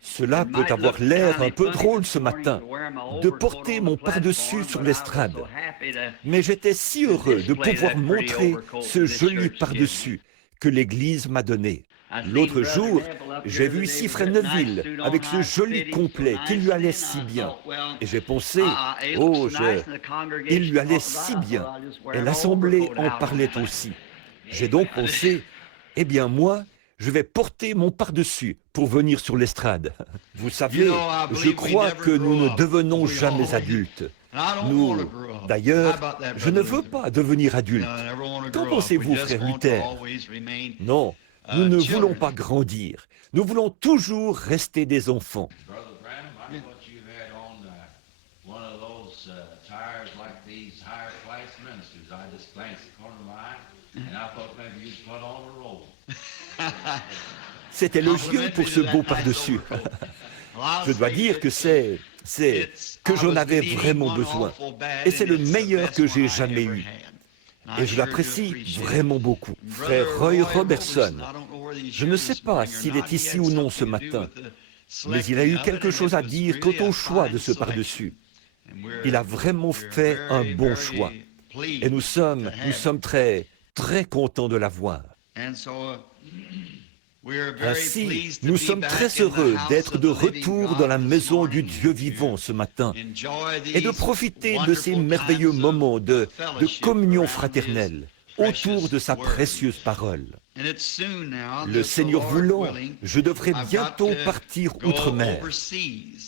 Cela peut avoir l'air un peu drôle ce matin, de porter mon pardessus sur l'estrade. Mais j'étais si heureux de pouvoir montrer ce joli pardessus que l'Église m'a donné. L'autre jour, j'ai vu ici Frère Neville avec ce joli complet qui lui allait si bien. Et j'ai pensé, il lui allait si bien. Et l'Assemblée en parlait aussi. J'ai donc pensé, eh bien moi, je vais porter mon pardessus pour venir sur l'estrade. Vous savez, je crois que nous ne devenons jamais adultes. D'ailleurs, je ne veux pas devenir adulte. Qu'en pensez-vous, frère Luther? Non, nous ne voulons pas grandir. Nous voulons toujours rester des enfants. C'est élogieux pour ce beau pardessus. Je dois dire que c'est que j'en avais vraiment besoin. Et c'est le meilleur que j'ai jamais eu. Et je l'apprécie vraiment beaucoup. Frère Roy Robertson, je ne sais pas s'il est ici ou non ce matin, mais il a eu quelque chose à dire quant au choix de ce pardessus. Il a vraiment fait un bon choix. Et nous sommes très, très contents de l'avoir. Ainsi, nous sommes très heureux d'être de retour dans la maison du Dieu vivant ce matin et de profiter de ces merveilleux moments de communion fraternelle autour de sa précieuse parole. Le Seigneur voulant, je devrais bientôt partir outre-mer.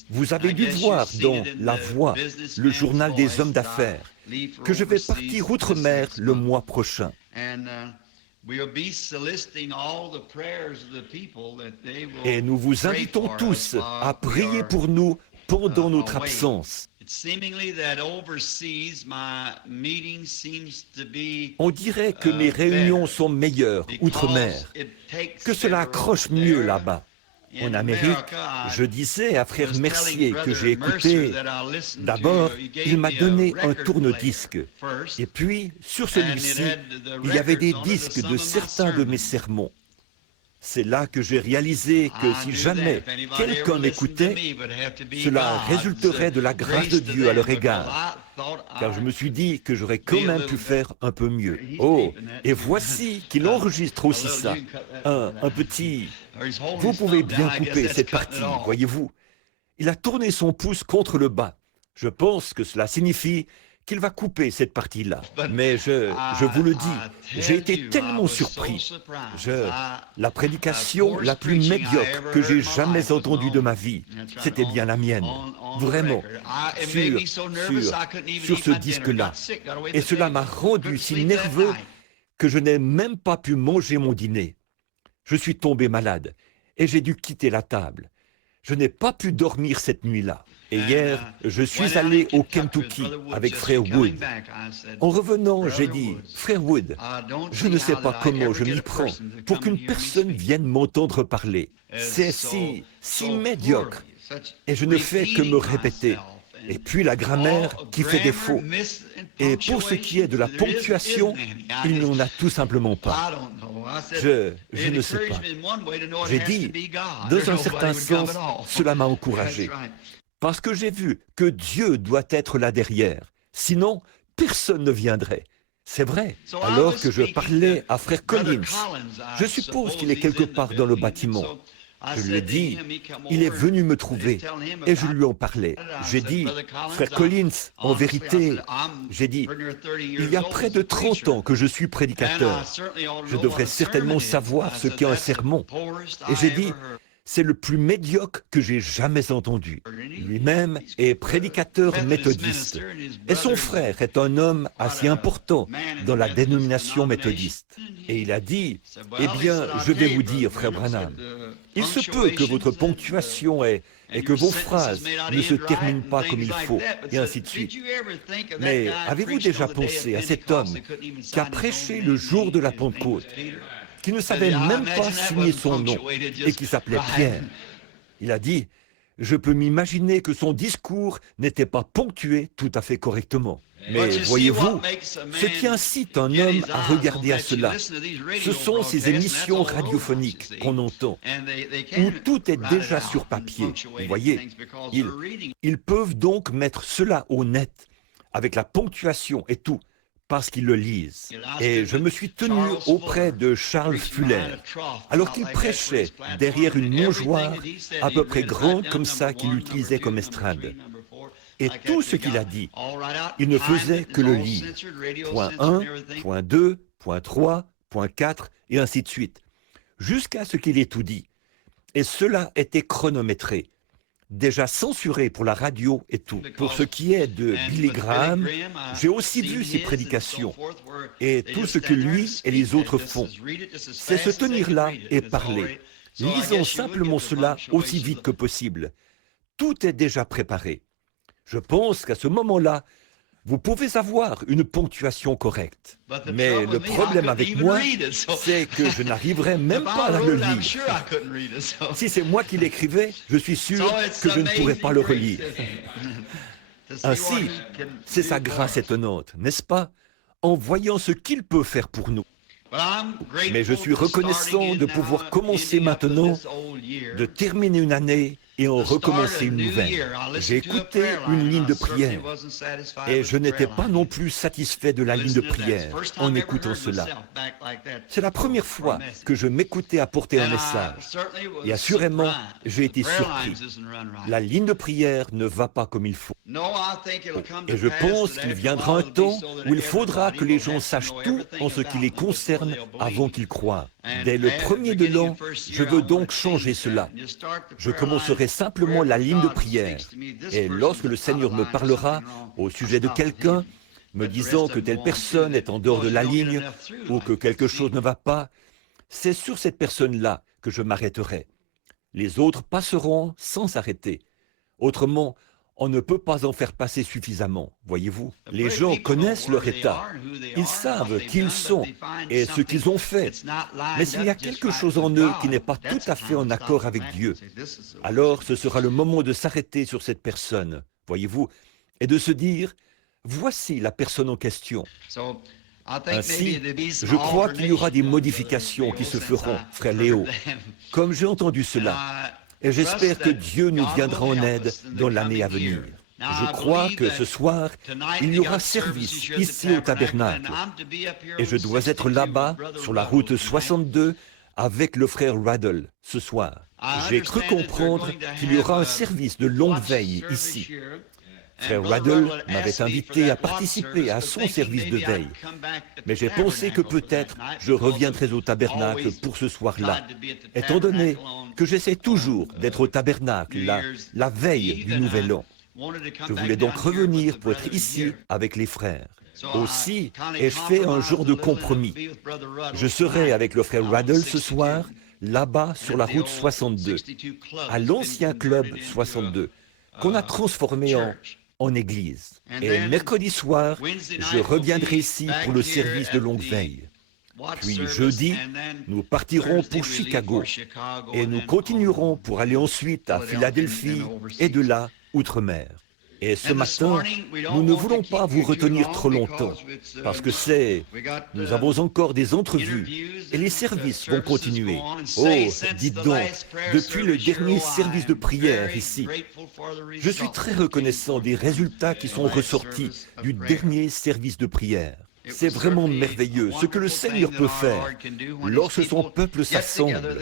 Vous avez dû voir dans La Voix, le journal des hommes d'affaires, que je vais partir outre-mer le mois prochain. Et nous vous invitons tous à prier pour nous pendant notre absence. On dirait que mes réunions sont meilleures outre-mer, que cela accroche mieux là-bas. En Amérique, je disais à frère Mercier que j'ai écouté, d'abord, il m'a donné un tourne-disque. Et puis, sur celui-ci, il y avait des disques de certains de mes sermons. C'est là que j'ai réalisé que si jamais quelqu'un m'écoutait, cela résulterait de la grâce de Dieu à leur égard. Car je me suis dit que j'aurais quand même pu faire un peu mieux. Oh, et voici qu'il enregistre aussi ça. Un petit... Vous pouvez bien couper cette partie, voyez-vous. Il a tourné son pouce contre le bas. Je pense que cela signifie qu'il va couper cette partie-là. Mais je vous le dis, j'ai été tellement surpris. La prédication la plus médiocre que j'ai jamais entendue de ma vie, c'était bien la mienne. Vraiment, sur ce disque-là. Et cela m'a rendu si nerveux que je n'ai même pas pu manger mon dîner. Je suis tombé malade et j'ai dû quitter la table. Je n'ai pas pu dormir cette nuit-là. Et hier, je suis allé au Kentucky avec frère Wood. En revenant, j'ai dit, frère Wood, je ne sais pas comment je m'y prends pour qu'une personne vienne m'entendre parler. C'est si médiocre. Et je ne fais que me répéter. Et puis la grammaire qui fait défaut. Et pour ce qui est de la ponctuation, il n'en a tout simplement pas. Je ne sais pas. J'ai dit, dans un certain sens, cela m'a encouragé. Parce que j'ai vu que Dieu doit être là derrière. Sinon, personne ne viendrait. C'est vrai. Alors que je parlais à frère Collins, je suppose qu'il est quelque part dans le bâtiment. Je lui ai dit, il est venu me trouver et je lui en parlais. J'ai dit, frère Collins, en vérité, j'ai dit, il y a près de 30 ans que je suis prédicateur. Je devrais certainement savoir ce qu'est un sermon. Et j'ai dit, c'est le plus médiocre que j'ai jamais entendu. Lui-même est prédicateur méthodiste. Et son frère est un homme assez important dans la dénomination méthodiste. Et il a dit, eh bien, je vais vous dire, frère Branham, il se peut que votre ponctuation et que vos phrases ne se terminent pas comme il faut, et ainsi de suite. Mais avez-vous déjà pensé à cet homme qui a prêché le jour de la Pentecôte, qui ne savait même pas signer son nom et qui s'appelait Pierre? Il a dit, Je peux m'imaginer que son discours n'était pas ponctué tout à fait correctement. Mais voyez-vous, ce qui incite un homme à regarder à cela, ce sont ces émissions radiophoniques qu'on entend, où tout est déjà sur papier. Vous voyez, ils peuvent donc mettre cela au net, avec la ponctuation et tout, parce qu'ils le lisent. Et je me suis tenu auprès de Charles Fuller, alors qu'il prêchait derrière une mangeoire à peu près grande comme ça qu'il utilisait comme estrade. Et tout ce qu'il a dit, il ne faisait que le lire. Point 1, point 2, point 3, point 4, et ainsi de suite, jusqu'à ce qu'il ait tout dit. Et cela était chronométré, déjà censuré pour la radio et tout. Pour ce qui est de Billy Graham, j'ai aussi vu ses prédications. Et tout ce que lui et les autres font, c'est se tenir là et parler, lisant simplement cela aussi vite que possible. Tout est déjà préparé. Je pense qu'à ce moment-là, vous pouvez avoir une ponctuation correcte. Mais le problème avec moi, c'est que je n'arriverai même pas à le lire. Si c'est moi qui l'écrivais, je suis sûr que je ne pourrais pas le relire. Ainsi, c'est sa grâce étonnante, n'est-ce pas, en voyant ce qu'il peut faire pour nous. Mais je suis reconnaissant de pouvoir commencer maintenant, de terminer une année et en recommencer une nouvelle. J'ai écouté une ligne de prière et je n'étais pas non plus satisfait de la ligne de prière en écoutant cela. C'est la première fois que je m'écoutais apporter un message et assurément, j'ai été surpris. La ligne de prière ne va pas comme il faut. Et je pense qu'il viendra un temps où il faudra que les gens sachent tout en ce qui les concerne avant qu'ils croient. Dès le premier de l'an, je veux donc changer cela. Je commencerai simplement la ligne de prière. Et lorsque le Seigneur me parlera au sujet de quelqu'un, me disant que telle personne est en dehors de la ligne ou que quelque chose ne va pas, c'est sur cette personne-là que je m'arrêterai. Les autres passeront sans s'arrêter. Autrement, on ne peut pas en faire passer suffisamment, voyez-vous. Les gens connaissent leur état. Ils savent qui ils sont et ce qu'ils ont fait. Mais s'il y a quelque chose en eux qui n'est pas tout à fait en accord avec Dieu, alors ce sera le moment de s'arrêter sur cette personne, voyez-vous, et de se dire, voici la personne en question. Ainsi, je crois qu'il y aura des modifications qui se feront, frère Léo, comme j'ai entendu cela. Et j'espère que Dieu nous viendra en aide dans l'année à venir. Je crois que ce soir, il y aura service ici au tabernacle. Et je dois être là-bas, sur la route 62, avec le frère Raddle, ce soir. J'ai cru comprendre qu'il y aura un service de longue veille ici. Frère Raddle m'avait invité à participer à son service de veille. Mais j'ai pensé que peut-être je reviendrai au tabernacle pour ce soir-là, étant donné que j'essaie toujours d'être au tabernacle la veille du Nouvel An. Je voulais donc revenir pour être ici avec les frères. Aussi, ai-je fait un genre de compromis. Je serai avec le frère Raddle ce soir, là-bas sur la route 62, à l'ancien club 62, qu'on a transformé en église. Et mercredi soir, je reviendrai ici pour le service de longue veille. Puis jeudi, nous partirons pour Chicago et nous continuerons pour aller ensuite à Philadelphie et de là, outre-mer. Et ce matin, nous ne voulons pas vous retenir trop longtemps, parce que nous avons encore des entrevues et les services vont continuer. Oh, dites donc, depuis le dernier service de prière ici, je suis très reconnaissant des résultats qui sont ressortis du dernier service de prière. C'est vraiment merveilleux ce que le Seigneur peut faire lorsque son peuple s'assemble.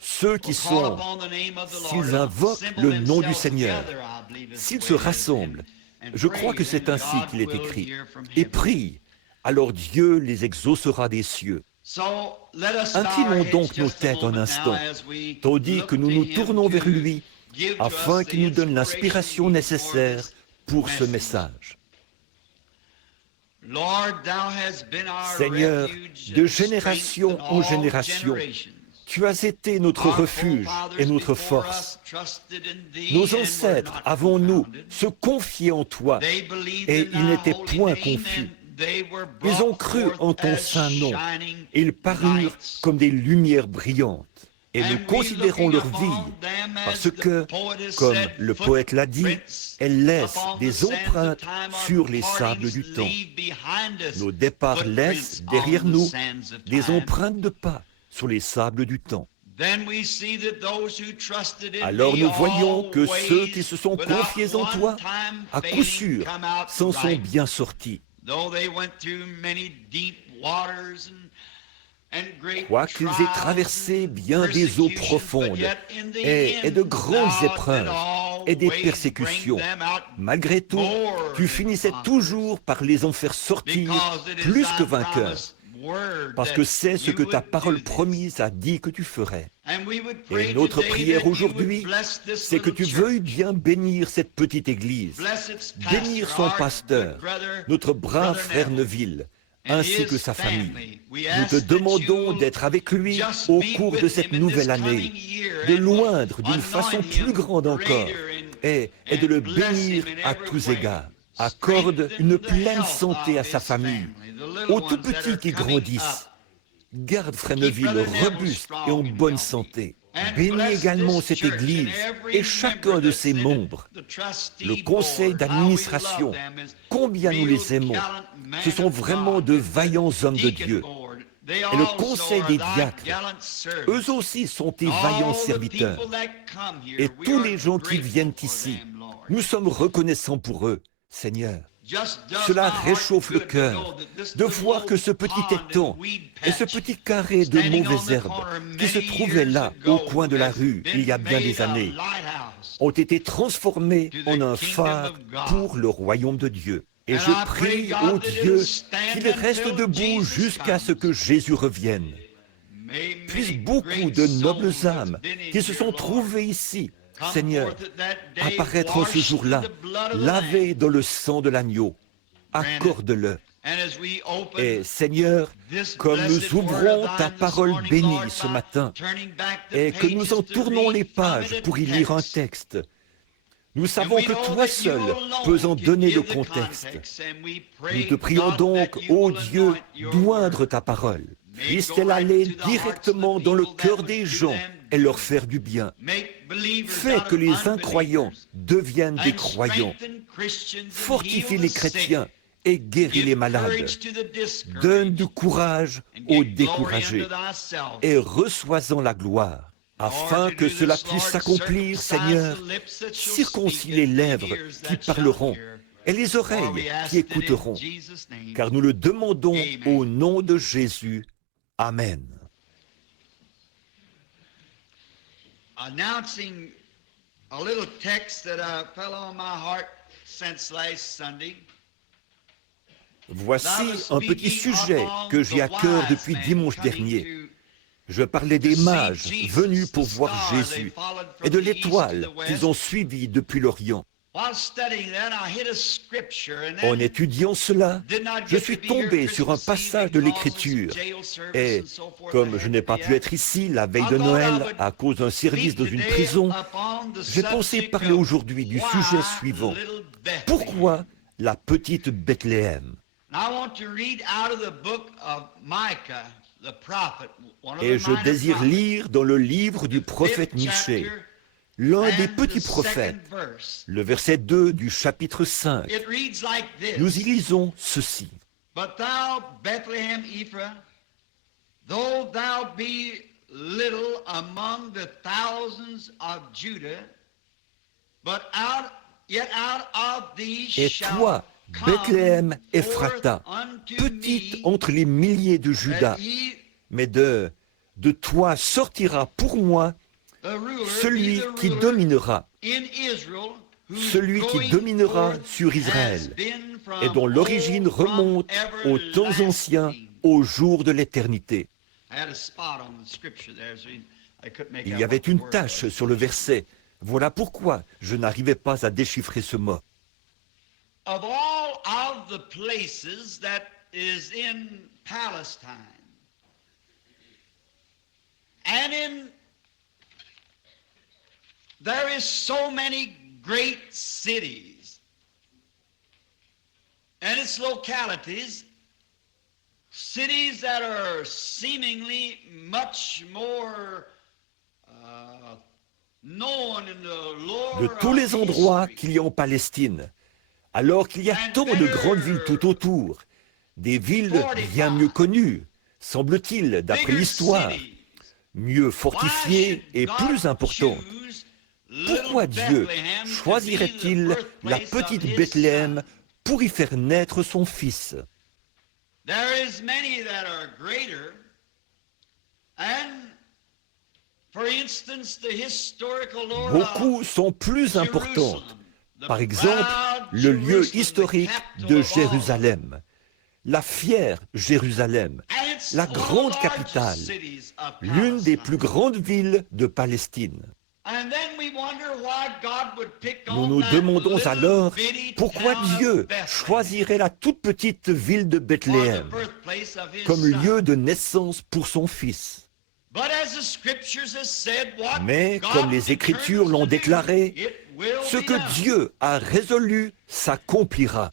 Ceux qui sont, s'ils invoquent le nom du Seigneur, s'ils se rassemblent, je crois que c'est ainsi qu'il est écrit, et prient, alors Dieu les exaucera des cieux. Inclinons donc nos têtes un instant, tandis que nous nous tournons vers lui, afin qu'il nous donne l'inspiration nécessaire pour ce message. Seigneur, de génération en génération, tu as été notre refuge et notre force. Nos ancêtres, avant nous, se confiaient en toi, et ils n'étaient point confus. Ils ont cru en ton saint nom, et ils parurent comme des lumières brillantes. et nous considérons leur vie parce que, comme le poète l'a dit, elles laissent des empreintes sur les sables du temps. Nos départs laissent derrière nous des empreintes de pas sur les sables du temps. Alors nous voyons que ceux qui se sont confiés en toi, à coup sûr, s'en sont bien sortis. Quoiqu'ils aient traversé bien des eaux profondes et de grandes épreuves et des persécutions, malgré tout, tu finissais toujours par les en faire sortir plus que vainqueurs, parce que c'est ce que ta parole promise a dit que tu ferais. Et notre prière aujourd'hui, c'est que tu veuilles bien bénir cette petite église, bénir son pasteur, notre brave frère Neville, ainsi que sa famille. Nous te demandons d'être avec lui au cours de cette nouvelle année, de l'oindre d'une façon plus grande encore et de le bénir à tous égards. Accorde une pleine santé à sa famille, aux tout petits qui grandissent. Garde Frère Neville robuste et en bonne santé. Bénis également cette Église et chacun de ses membres. Le conseil d'administration, combien nous les aimons. Ce sont vraiment de vaillants hommes de Dieu. Et le conseil des diacres, eux aussi sont des vaillants serviteurs. Et tous les gens qui viennent ici, nous sommes reconnaissants pour eux, Seigneur. Cela réchauffe le cœur de voir que ce petit étang et ce petit carré de mauvaises herbes qui se trouvaient là au coin de la rue il y a bien des années ont été transformés en un phare pour le royaume de Dieu. Et je prie, ô Dieu, qu'il reste debout jusqu'à ce que Jésus revienne. Puissent beaucoup de nobles âmes qui se sont trouvées ici, Seigneur, apparaître en ce jour-là, lavés dans le sang de l'agneau. Accorde-le. Et Seigneur, comme nous ouvrons ta parole bénie ce matin et que nous en tournons les pages pour y lire un texte, nous savons que toi seul peux en donner le contexte. Nous te prions donc, ô Dieu, d'oindre ta parole. Puisse-t-elle aller directement dans le cœur des gens et leur faire du bien. Fais que les incroyants deviennent des croyants. Fortifie les chrétiens et guéris les malades. Donne du courage aux découragés et reçois-en la gloire. Afin que cela puisse s'accomplir, Seigneur, circoncis les lèvres qui parleront et les oreilles qui écouteront, car nous le demandons au nom de Jésus. Amen. Announcing a little text that fell on my heart since last Sunday. Voici un petit sujet que j'ai à cœur depuis dimanche dernier. Je parlais des mages venus pour voir Jésus et de l'étoile qu'ils ont suivie depuis l'Orient. En étudiant cela, je suis tombé sur un passage de l'Écriture et, comme je n'ai pas pu être ici la veille de Noël à cause d'un service dans une prison, j'ai pensé parler aujourd'hui du sujet suivant. Pourquoi la petite Bethléem? Et je désire lire dans le livre du prophète Michée, l'un des petits prophètes, le verset 2 du chapitre 5. Nous y lisons ceci. But thou, Bethlehem Ephraim, though thou be little among the thousands of Judah, but yet out of thee Et shall toi, Bethléem Ephrata, unto petite me entre les milliers de Juda, that he, mais de toi sortira pour moi the ruler, celui be the qui ruler dominera, in Israel, whose celui qui going dominera forth sur has Israël, been from et dont l'origine old, from remonte aux temps anciens, everlasting. aux jours de l'éternité. I had a spot on the scripture there, so I couldn't make Il out y avait what the une word tache was. sur le verset. Voilà pourquoi je n'arrivais pas à déchiffrer ce mot. Of all of the places that is in Palestine and there is so many great cities and its localities, cities that are seemingly much more de tous les endroits qu'il y a en Palestine, alors qu'il y a tant de grandes villes tout autour, des villes bien mieux connues, semble-t-il, d'après l'histoire, mieux fortifiées et plus importantes. Pourquoi Dieu choisirait-il la petite Bethléem pour y faire naître son fils? Beaucoup sont plus importantes. Par exemple, le lieu historique de Jérusalem, la fière Jérusalem, la grande capitale, l'une des plus grandes villes de Palestine. Nous nous demandons alors pourquoi Dieu choisirait la toute petite ville de Bethléem comme lieu de naissance pour son fils. Mais comme les Écritures l'ont déclaré, ce que Dieu a résolu s'accomplira.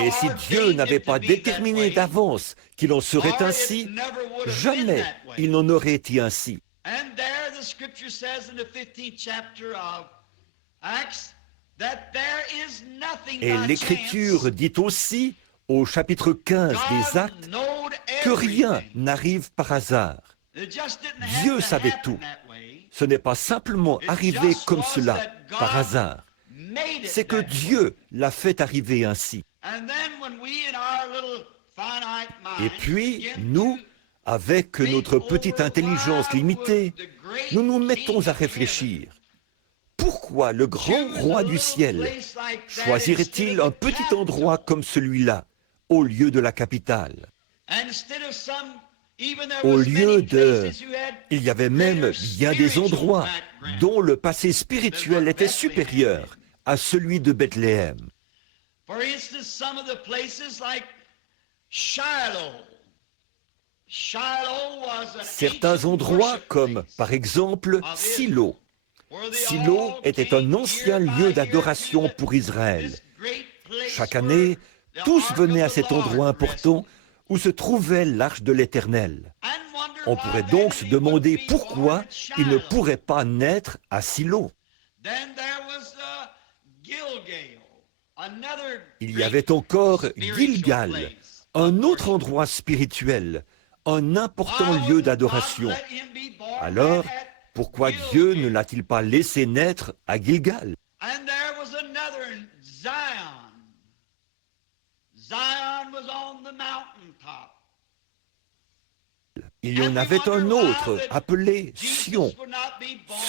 Et si Dieu n'avait pas déterminé d'avance qu'il en serait ainsi, jamais il n'en aurait été ainsi. Et l'Écriture dit aussi, au chapitre 15 des Actes, que rien n'arrive par hasard. Dieu savait tout. Ce n'est pas simplement arrivé comme cela, par hasard. C'est que Dieu l'a fait arriver ainsi. Et puis, nous, avec notre petite intelligence limitée, nous nous mettons à réfléchir. Pourquoi le grand roi du ciel choisirait-il un petit endroit comme celui-là, au lieu de la capitale? Au lieu de... Il y avait même bien des endroits dont le passé spirituel était supérieur à celui de Bethléem. Certains endroits comme par exemple Silo. Silo était un ancien lieu d'adoration pour Israël. Chaque année, tous venaient à cet endroit important où se trouvait l'arche de l'Éternel. On pourrait donc se demander pourquoi il ne pourrait pas naître à Silo. Il y avait encore Gilgal, un autre endroit spirituel, un important lieu d'adoration. Alors, pourquoi Dieu ne l'a-t-il pas laissé naître à Gilgal? Il y en avait un autre appelé Sion,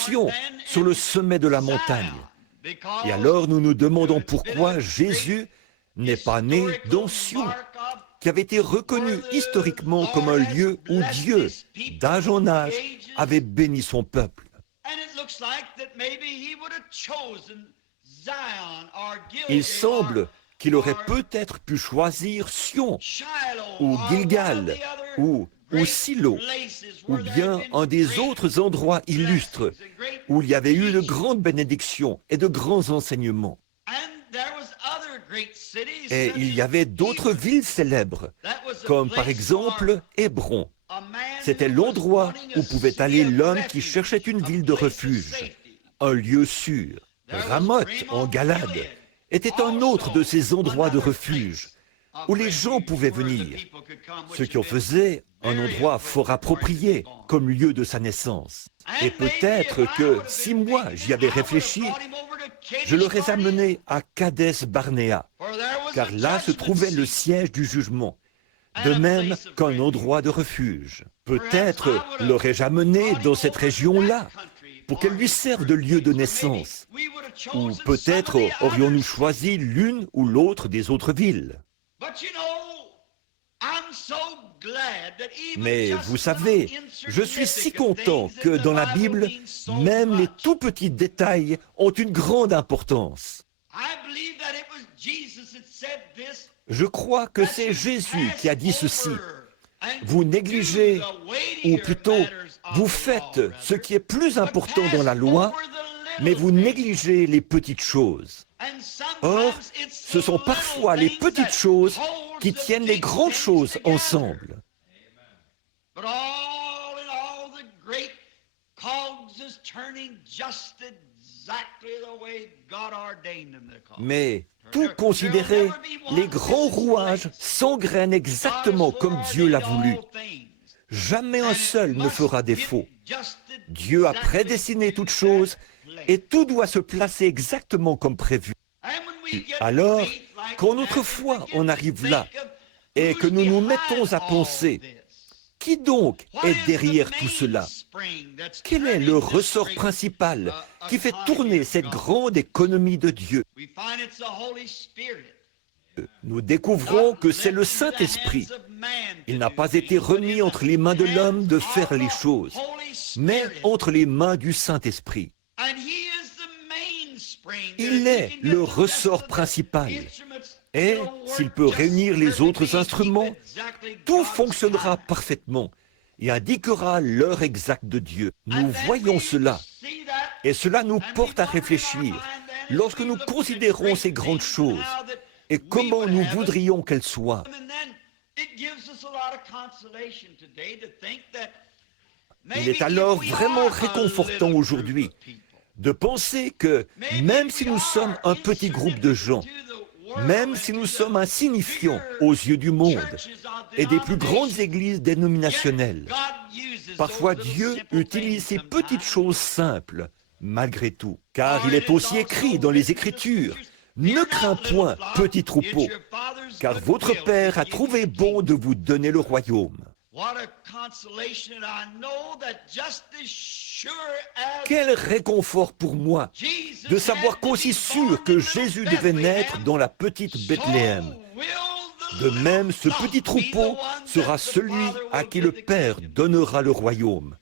Sion sur le sommet de la montagne. Et alors nous nous demandons pourquoi Jésus n'est pas né dans Sion, qui avait été reconnu historiquement comme un lieu où Dieu, d'âge en âge, avait béni son peuple. Il semble qu'il aurait peut-être pu choisir Sion, ou Gilgal, ou Silo, ou bien un des autres endroits illustres où il y avait eu de grandes bénédictions et de grands enseignements. Et il y avait d'autres villes célèbres, comme par exemple Hébron. C'était l'endroit où pouvait aller l'homme qui cherchait une ville de refuge, un lieu sûr. Ramoth, en Galade, était un autre de ces endroits de refuge où les gens pouvaient venir, ce qui en faisait un endroit fort approprié comme lieu de sa naissance. Et peut-être que si moi j'y avais réfléchi, je l'aurais amené à Kadès Barnéa, car là se trouvait le siège du jugement, de même qu'un endroit de refuge. Peut-être l'aurais-je amené dans cette région-là, pour qu'elle lui serve de lieu de naissance. Ou peut-être aurions-nous choisi l'une ou l'autre des autres villes. Mais vous savez, je suis si content que dans la Bible, même les tout petits détails ont une grande importance. Je crois que c'est Jésus qui a dit ceci. Vous négligez, ou plutôt, vous faites ce qui est plus important dans la loi, mais vous négligez les petites choses. Or, ce sont parfois les petites choses qui tiennent les grandes choses ensemble. Mais tout considéré, les grands rouages s'engrainent exactement comme Dieu l'a voulu. Jamais un seul ne fera défaut. Dieu a prédestiné toutes choses et tout doit se placer exactement comme prévu. Alors, quand notre foi en arrive là et que nous nous mettons à penser, qui donc est derrière tout cela? Quel est le ressort principal qui fait tourner cette grande économie de Dieu? Nous découvrons que c'est le Saint-Esprit. Il n'a pas été remis entre les mains de l'homme de faire les choses, mais entre les mains du Saint-Esprit. Il est le ressort principal. Et s'il peut réunir les autres instruments, tout fonctionnera parfaitement et indiquera l'heure exacte de Dieu. Nous voyons cela, et cela nous porte à réfléchir lorsque nous considérons ces grandes choses et comment nous voudrions qu'elles soient. Il est alors vraiment réconfortant aujourd'hui de penser que même si nous sommes un petit groupe de gens, même si nous sommes insignifiants aux yeux du monde et des plus grandes églises dénominationnelles, parfois Dieu utilise ces petites choses simples malgré tout, car il est aussi écrit dans les Écritures: ne crains point, petit troupeau, car votre Père a trouvé bon de vous donner le royaume. Quel réconfort pour moi de savoir qu'aussi sûr que Jésus devait naître dans la petite Bethléem, de même ce petit troupeau sera celui à qui le Père donnera le royaume,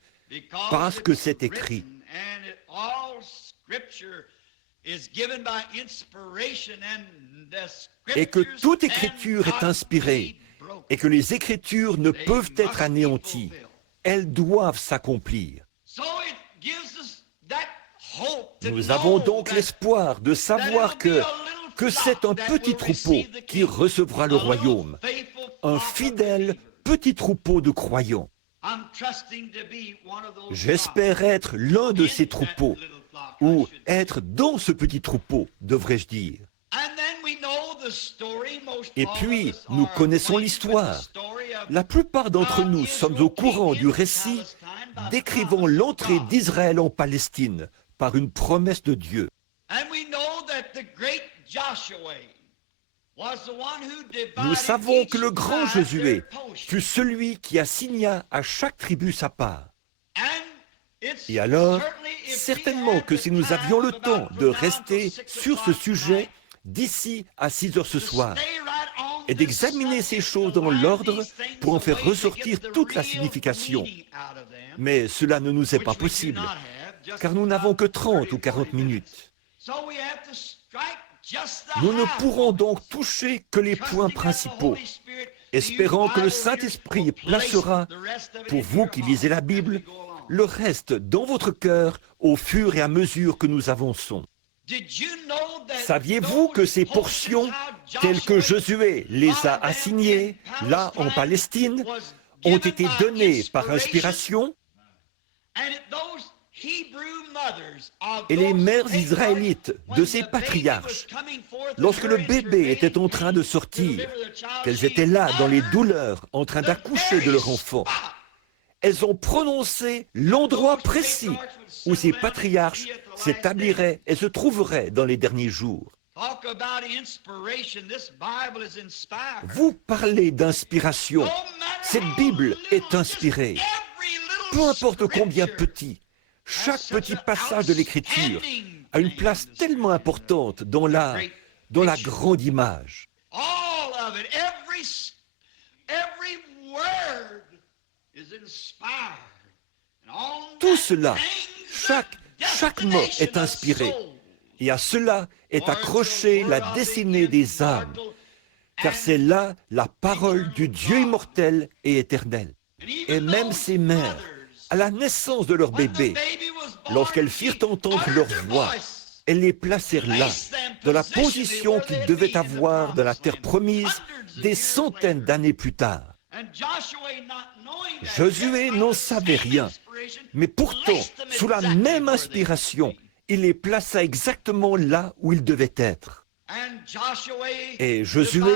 parce que c'est écrit. Et que toute écriture est inspirée, et que les écritures ne peuvent être anéanties, elles doivent s'accomplir. Nous avons donc l'espoir de savoir que c'est un petit troupeau qui recevra le royaume, un fidèle petit troupeau de croyants. J'espère être l'un de ces troupeaux, ou être dans ce petit troupeau, devrais-je dire. Et puis, nous connaissons l'histoire. La plupart d'entre nous sommes au courant du récit décrivant l'entrée d'Israël en Palestine par une promesse de Dieu. Nous savons que le grand Josué fut celui qui assigna à chaque tribu sa part. Et alors, certainement que si nous avions le temps de rester sur ce sujet d'ici à 6 heures ce soir, et d'examiner ces choses dans l'ordre pour en faire ressortir toute la signification. Mais cela ne nous est pas possible, car nous n'avons que 30 ou 40 minutes. Nous ne pourrons donc toucher que les points principaux, espérant que le Saint-Esprit placera, pour vous qui lisez la Bible, le reste dans votre cœur au fur et à mesure que nous avançons. Saviez-vous que ces portions, telles que Josué les a assignées, là en Palestine, ont été données par inspiration? Et les mères israélites de ces patriarches, lorsque le bébé était en train de sortir, qu'elles étaient là dans les douleurs, en train d'accoucher de leur enfant, elles ont prononcé l'endroit précis où ces patriarches s'établiraient et se trouveraient dans les derniers jours. Vous parlez d'inspiration. Cette Bible est inspirée. Peu importe combien petit, chaque petit passage de l'Écriture a une place tellement importante dans la grande image. Tout cela, chaque mot est inspiré, et à cela est accrochée la destinée des âmes, car c'est là la parole du Dieu immortel et éternel. Et même ces mères, à la naissance de leur bébé, lorsqu'elles firent entendre leur voix, elles les placèrent là, dans la position qu'ils devaient avoir dans la terre promise des centaines d'années plus tard. Josué n'en savait rien, Mais pourtant, sous la même inspiration, il les plaça exactement là où ils devaient être. Et Josué,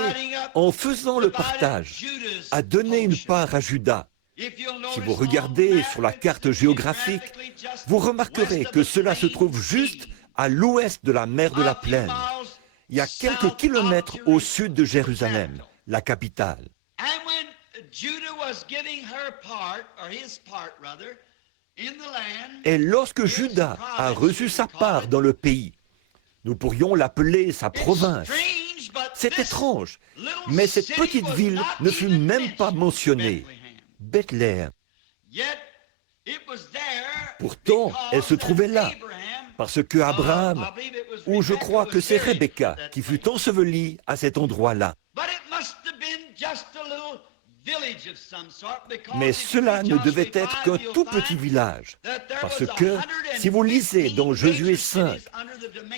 en faisant le partage, a donné une part à Juda. Si vous regardez sur la carte géographique, vous remarquerez que cela se trouve juste à l'ouest de la mer de la Plaine. Il y a quelques kilomètres au sud de Jérusalem, la capitale. Et lorsque Juda a reçu sa part dans le pays, nous pourrions l'appeler sa province. C'est étrange, mais cette petite ville ne fut même pas mentionnée, Bethléem. Pourtant, elle se trouvait là, parce que Abraham, ou je crois que c'est Rebecca, qui fut ensevelie à cet endroit-là. Mais cela ne devait être qu'un tout petit village, parce que si vous lisez dans Josué 5,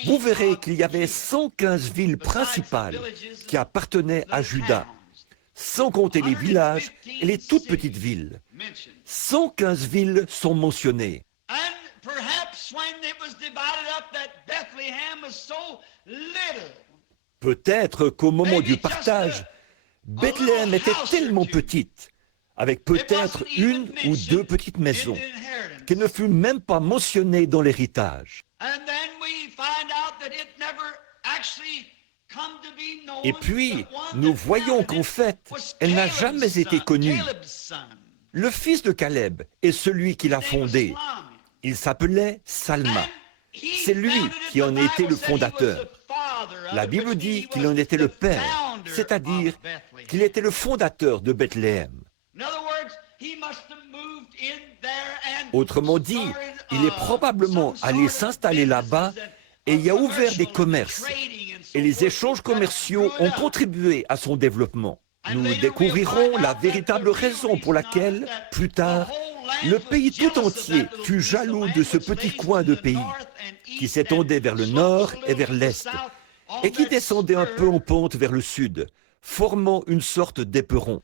vous verrez qu'il y avait 115 villes principales qui appartenaient à Juda, sans compter les villages et les toutes petites villes. 115 villes sont mentionnées. Peut-être qu'au moment du partage, Bethléem était tellement petite, avec peut-être une ou deux petites maisons, qu'elle ne fut même pas mentionnée dans l'héritage. Et puis, nous voyons qu'en fait, elle n'a jamais été connue. Le fils de Caleb est celui qui l'a fondée. Il s'appelait Salma. C'est lui qui en était le fondateur. La Bible dit qu'il en était le père, c'est-à-dire qu'il était le fondateur de Bethléem. Autrement dit, il est probablement allé s'installer là-bas et y a ouvert des commerces. Et les échanges commerciaux ont contribué à son développement. Nous découvrirons la véritable raison pour laquelle, plus tard, le pays tout entier fut jaloux de ce petit coin de pays qui s'étendait vers le nord et vers l'est et qui descendait un peu en pente vers le sud, formant une sorte d'éperon.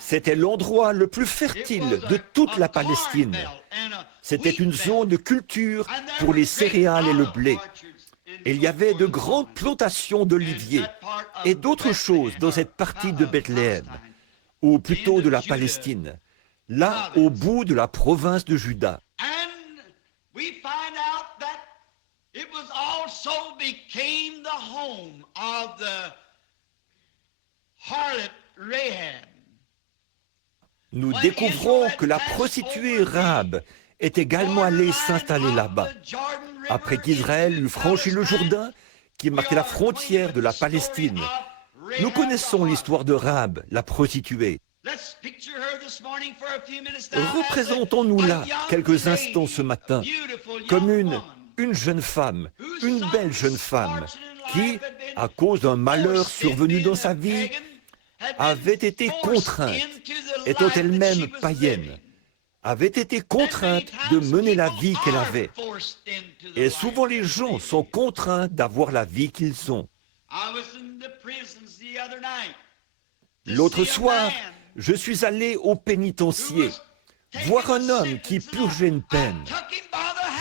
C'était l'endroit le plus fertile de toute la Palestine. C'était une zone de culture pour les céréales et le blé. Et il y avait de grandes plantations d'oliviers et d'autres choses dans cette partie de Bethléem, ou plutôt de la Palestine, là au bout de la province de Juda. Nous découvrons que la prostituée Rahab est également allée s'installer là-bas. Après qu'Israël eut franchi le Jourdain, qui marquait la frontière de la Palestine, nous connaissons l'histoire de Rahab, la prostituée. Représentons-nous-la quelques instants ce matin comme une jeune femme, une belle jeune femme, qui, à cause d'un malheur survenu dans sa vie, avait été contrainte, étant elle-même païenne, avait été contrainte de mener la vie qu'elle avait. Et souvent les gens sont contraints d'avoir la vie qu'ils ont. L'autre soir, je suis allé au pénitencier voir un homme qui purgeait une peine.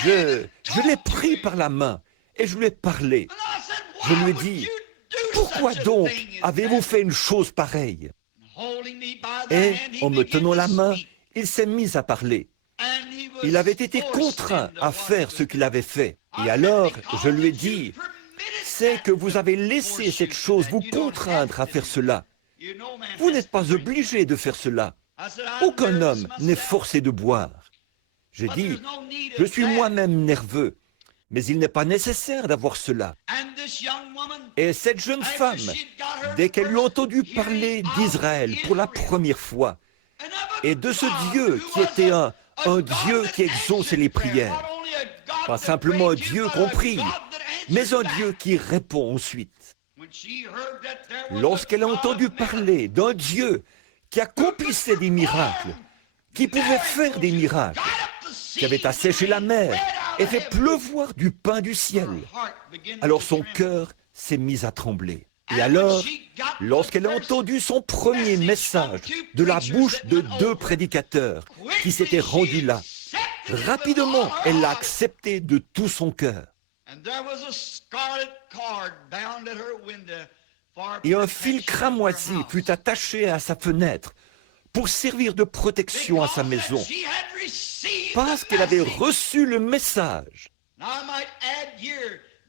Je l'ai pris par la main et je lui ai parlé. Je lui ai dit, « Pourquoi donc avez-vous fait une chose pareille ?» Et en me tenant la main, il s'est mis à parler. Il avait été contraint à faire ce qu'il avait fait. Et alors, je lui ai dit, « C'est que vous avez laissé cette chose vous contraindre à faire cela. Vous n'êtes pas obligé de faire cela. Aucun homme n'est forcé de boire. » J'ai dit, « Je suis moi-même nerveux, mais il n'est pas nécessaire d'avoir cela. » Et cette jeune femme, dès qu'elle eut entendu parler d'Israël pour la première fois, et de ce Dieu qui était un Dieu qui exauçait les prières, pas simplement un Dieu qu'on prie, mais un Dieu qui répond ensuite. Lorsqu'elle a entendu parler d'un Dieu qui accomplissait des miracles, qui pouvait faire des miracles, qui avait asséché la mer et fait pleuvoir du pain du ciel, alors son cœur s'est mis à trembler. Et alors, lorsqu'elle a entendu son premier message de la bouche de 2 prédicateurs qui s'étaient rendus là, rapidement, elle l'a accepté de tout son cœur. Et un fil cramoisi fut attaché à sa fenêtre pour servir de protection à sa maison, parce qu'elle avait reçu le message.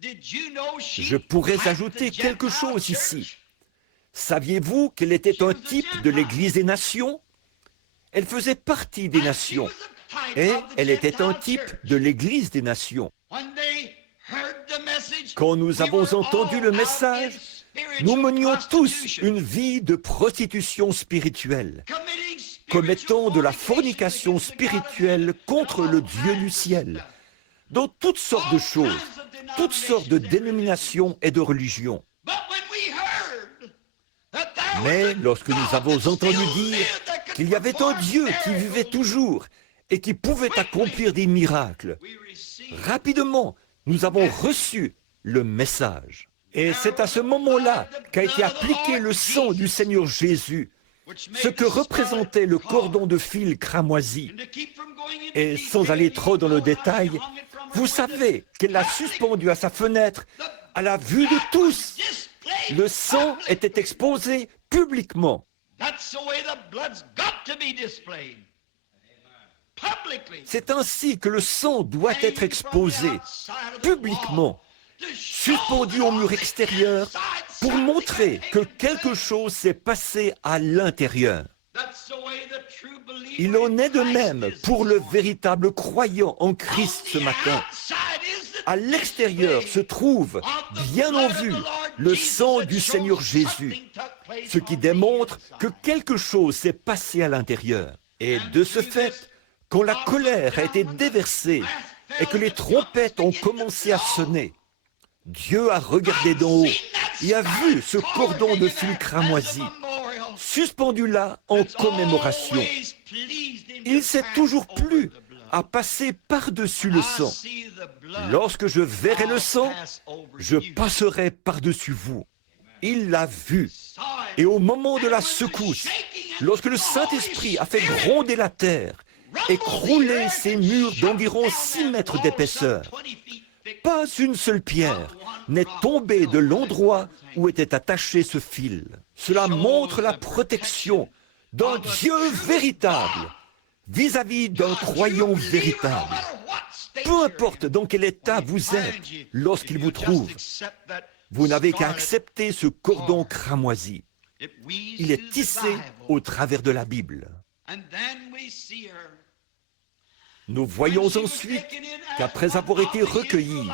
Je pourrais ajouter quelque chose ici. Saviez-vous qu'elle était un type de l'Église des nations? Elle faisait partie des nations, et elle était un type de l'Église des nations. Quand nous avons entendu le message, nous menions tous une vie de prostitution spirituelle, commettant de la fornication spirituelle contre le Dieu du ciel, dans toutes sortes de choses, toutes sortes de dénominations et de religions. Mais lorsque nous avons entendu dire qu'il y avait un Dieu qui vivait toujours et qui pouvait accomplir des miracles, rapidement, nous avons reçu le message. Et c'est à ce moment-là qu'a été appliqué le sang du Seigneur Jésus, ce que représentait le cordon de fil cramoisi. Et sans aller trop dans le détail, vous savez qu'elle l'a suspendu à sa fenêtre à la vue de tous. Le sang était exposé publiquement. C'est ainsi que le sang doit être exposé publiquement, suspendu au mur extérieur pour montrer que quelque chose s'est passé à l'intérieur. Il en est de même pour le véritable croyant en Christ ce matin. À l'extérieur se trouve, bien en vue, le sang du Seigneur Jésus, ce qui démontre que quelque chose s'est passé à l'intérieur. Et de ce fait, quand la colère a été déversée et que les trompettes ont commencé à sonner, Dieu a regardé d'en haut et a vu ce cordon de fil cramoisi, suspendu là en commémoration. Il s'est toujours plu à passer par-dessus le sang. Lorsque je verrai le sang, je passerai par-dessus vous. Il l'a vu. Et au moment de la secousse, lorsque le Saint-Esprit a fait gronder la terre et crouler ces murs d'environ 6 mètres d'épaisseur, pas une seule pierre n'est tombée de l'endroit où était attaché ce fil. Cela montre la protection d'un Dieu véritable vis-à-vis d'un croyant véritable. Peu importe dans quel état vous êtes lorsqu'il vous trouve, vous n'avez qu'à accepter ce cordon cramoisi. Il est tissé au travers de la Bible. Nous voyons ensuite qu'après avoir été recueillie,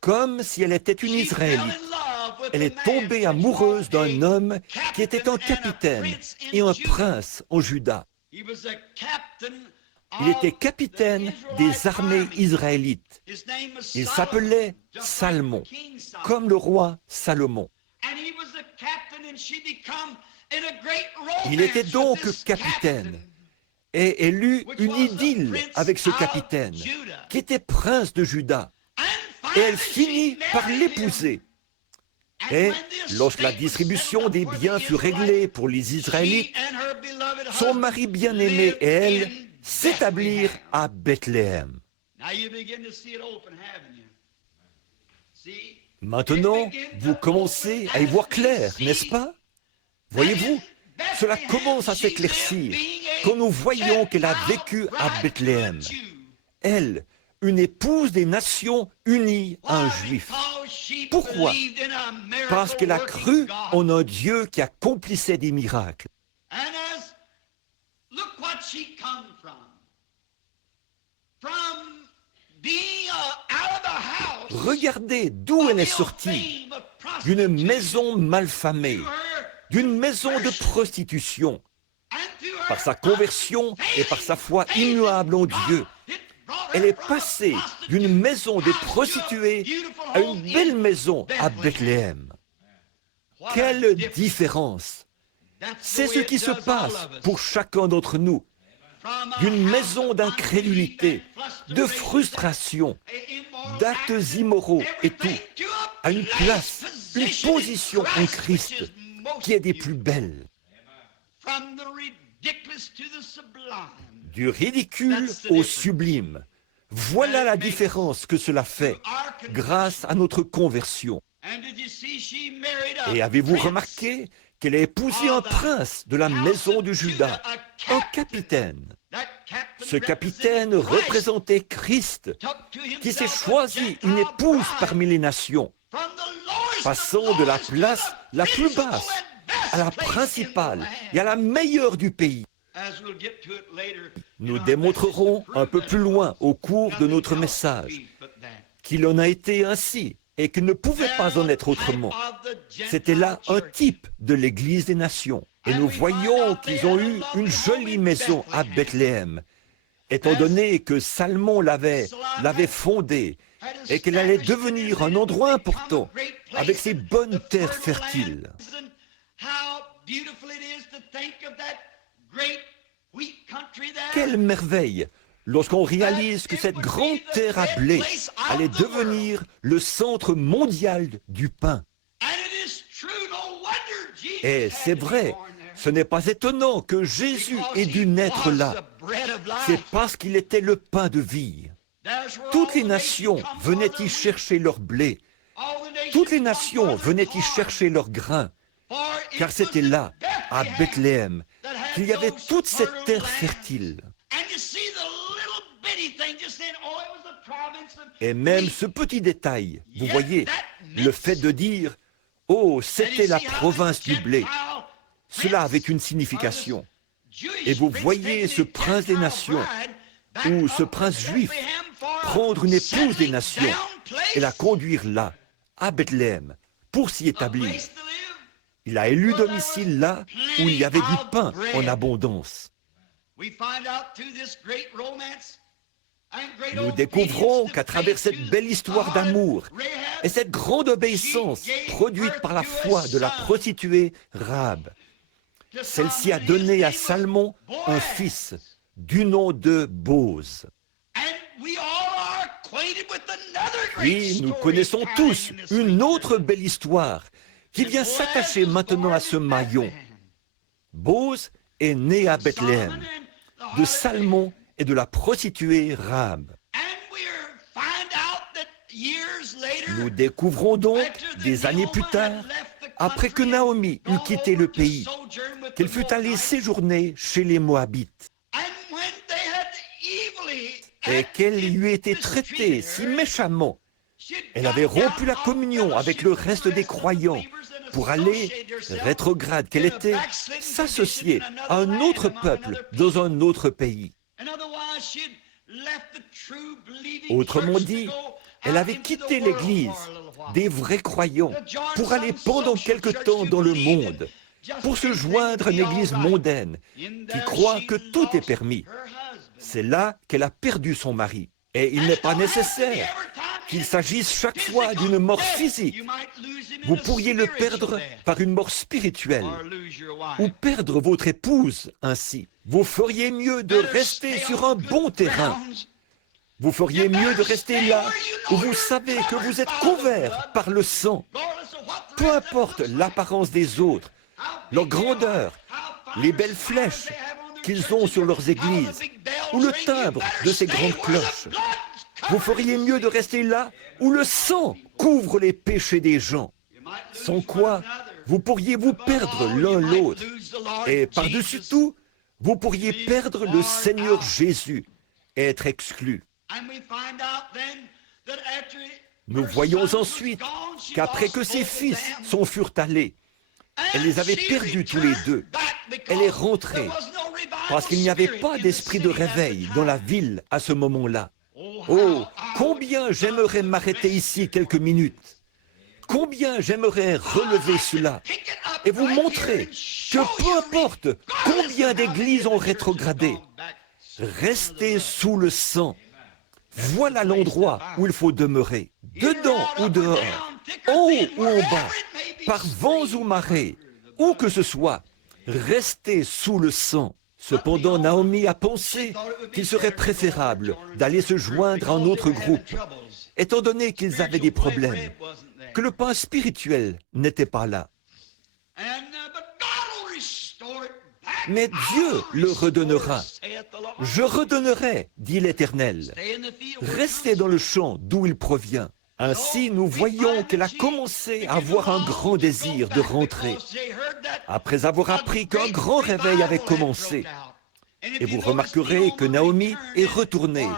comme si elle était une Israélite, elle est tombée amoureuse d'un homme qui était un capitaine et un prince en Juda. Il était capitaine des armées israélites. Il s'appelait Salmon, comme le roi Salomon. Il était donc capitaine. Et elle eut une idylle avec ce capitaine, qui était prince de Juda. Et elle finit par l'épouser. Et lorsque la distribution des biens fut réglée pour les Israélites, son mari bien-aimé et elle s'établirent à Bethléem. Maintenant, vous commencez à y voir clair, n'est-ce pas? Voyez-vous, cela commence à s'éclaircir quand nous voyons qu'elle a vécu à Bethléem. Elle, une épouse des nations unie à un juif. Pourquoi? Parce qu'elle a cru en un Dieu qui accomplissait des miracles. Regardez d'où elle est sortie, d'une maison malfamée, d'une maison de prostitution. Par sa conversion et par sa foi immuable en Dieu, elle est passée d'une maison de prostituées à une belle maison à Bethléem. Quelle différence! C'est ce qui se passe pour chacun d'entre nous. D'une maison d'incrédulité, de frustration, d'actes immoraux et tout, à une place, une position en Christ qui est des plus belles. Du ridicule au sublime. Voilà la différence que cela fait grâce à notre conversion. Et avez-vous remarqué qu'elle a épousé un prince de la maison de Juda, un capitaine. Ce capitaine représentait Christ, qui s'est choisi une épouse parmi les nations, passant de la place la plus basse à la principale et à la meilleure du pays. Nous démontrerons un peu plus loin au cours de notre message qu'il en a été ainsi et qu'il ne pouvait pas en être autrement. C'était là un type de l'Église des nations. Et nous voyons qu'ils ont eu une jolie maison à Bethléem, étant donné que Salmon l'avait fondée et qu'elle allait devenir un endroit important avec ses bonnes terres fertiles. Quelle merveille lorsqu'on réalise que cette grande terre à blé allait devenir le centre mondial du pain. Et c'est vrai, ce n'est pas étonnant que Jésus ait dû naître là. C'est parce qu'il était le pain de vie. Toutes les nations venaient y chercher leur blé. Toutes les nations venaient y chercher leur grain. Car c'était là, à Bethléem, qu'il y avait toute cette terre fertile. Et même ce petit détail, vous voyez, le fait de dire « Oh, c'était la province du blé », cela avait une signification. Et vous voyez ce prince des nations, ou ce prince juif, prendre une épouse des nations et la conduire là, à Bethléem, pour s'y établir. Il a élu domicile là où il y avait du pain en abondance. Nous découvrons qu'à travers cette belle histoire d'amour et cette grande obéissance produite par la foi de la prostituée Rahab, celle-ci a donné à Salmon un fils du nom de Boz. Puis nous connaissons tous une autre belle histoire qui vient s'attacher maintenant à ce maillon. Boz est né à Bethléem, de Salmon et de la prostituée Rahab. Nous découvrons donc, des années plus tard, après que Naomi eut quitté le pays, qu'elle fut allée séjourner chez les Moabites, et qu'elle y eut été traitée si méchamment. Elle avait rompu la communion avec le reste des croyants pour aller, rétrograde qu'elle était, s'associer à un autre peuple dans un autre pays. Autrement dit, elle avait quitté l'Église des vrais croyants pour aller pendant quelque temps dans le monde, pour se joindre à une Église mondaine qui croit que tout est permis. C'est là qu'elle a perdu son mari. Et il n'est pas nécessaire qu'il s'agisse chaque fois d'une mort physique. Vous pourriez le perdre par une mort spirituelle ou perdre votre épouse ainsi. Vous feriez mieux de rester sur un bon terrain. Vous feriez mieux de rester là où vous savez que vous êtes couvert par le sang. Peu importe l'apparence des autres, leur grandeur, les belles flèches qu'ils ont sur leurs églises ou le timbre de ces grandes cloches. Vous feriez mieux de rester là où le sang couvre les péchés des gens. Sans quoi, vous pourriez vous perdre l'un l'autre. Et par-dessus tout, vous pourriez perdre le Seigneur Jésus et être exclu. Nous voyons ensuite qu'après que ses fils s'en furent allés, elle les avait perdus tous les deux. Elle est rentrée parce qu'il n'y avait pas d'esprit de réveil dans la ville à ce moment-là. Oh, combien j'aimerais m'arrêter ici quelques minutes. Combien j'aimerais relever cela et vous montrer que peu importe combien d'églises ont rétrogradé, restez sous le sang. Voilà l'endroit où il faut demeurer, dedans ou dehors, en haut ou en bas, par vents ou marées, où que ce soit, restez sous le sang. Cependant, Naomi a pensé qu'il serait préférable d'aller se joindre à un autre groupe, étant donné qu'ils avaient des problèmes, que le pain spirituel n'était pas là. Mais Dieu le redonnera. Je redonnerai, dit l'Éternel. Restez dans le champ d'où il provient. Ainsi, nous voyons qu'elle a commencé à avoir un grand désir de rentrer, après avoir appris qu'un grand réveil avait commencé. Et vous remarquerez que Naomi est retournée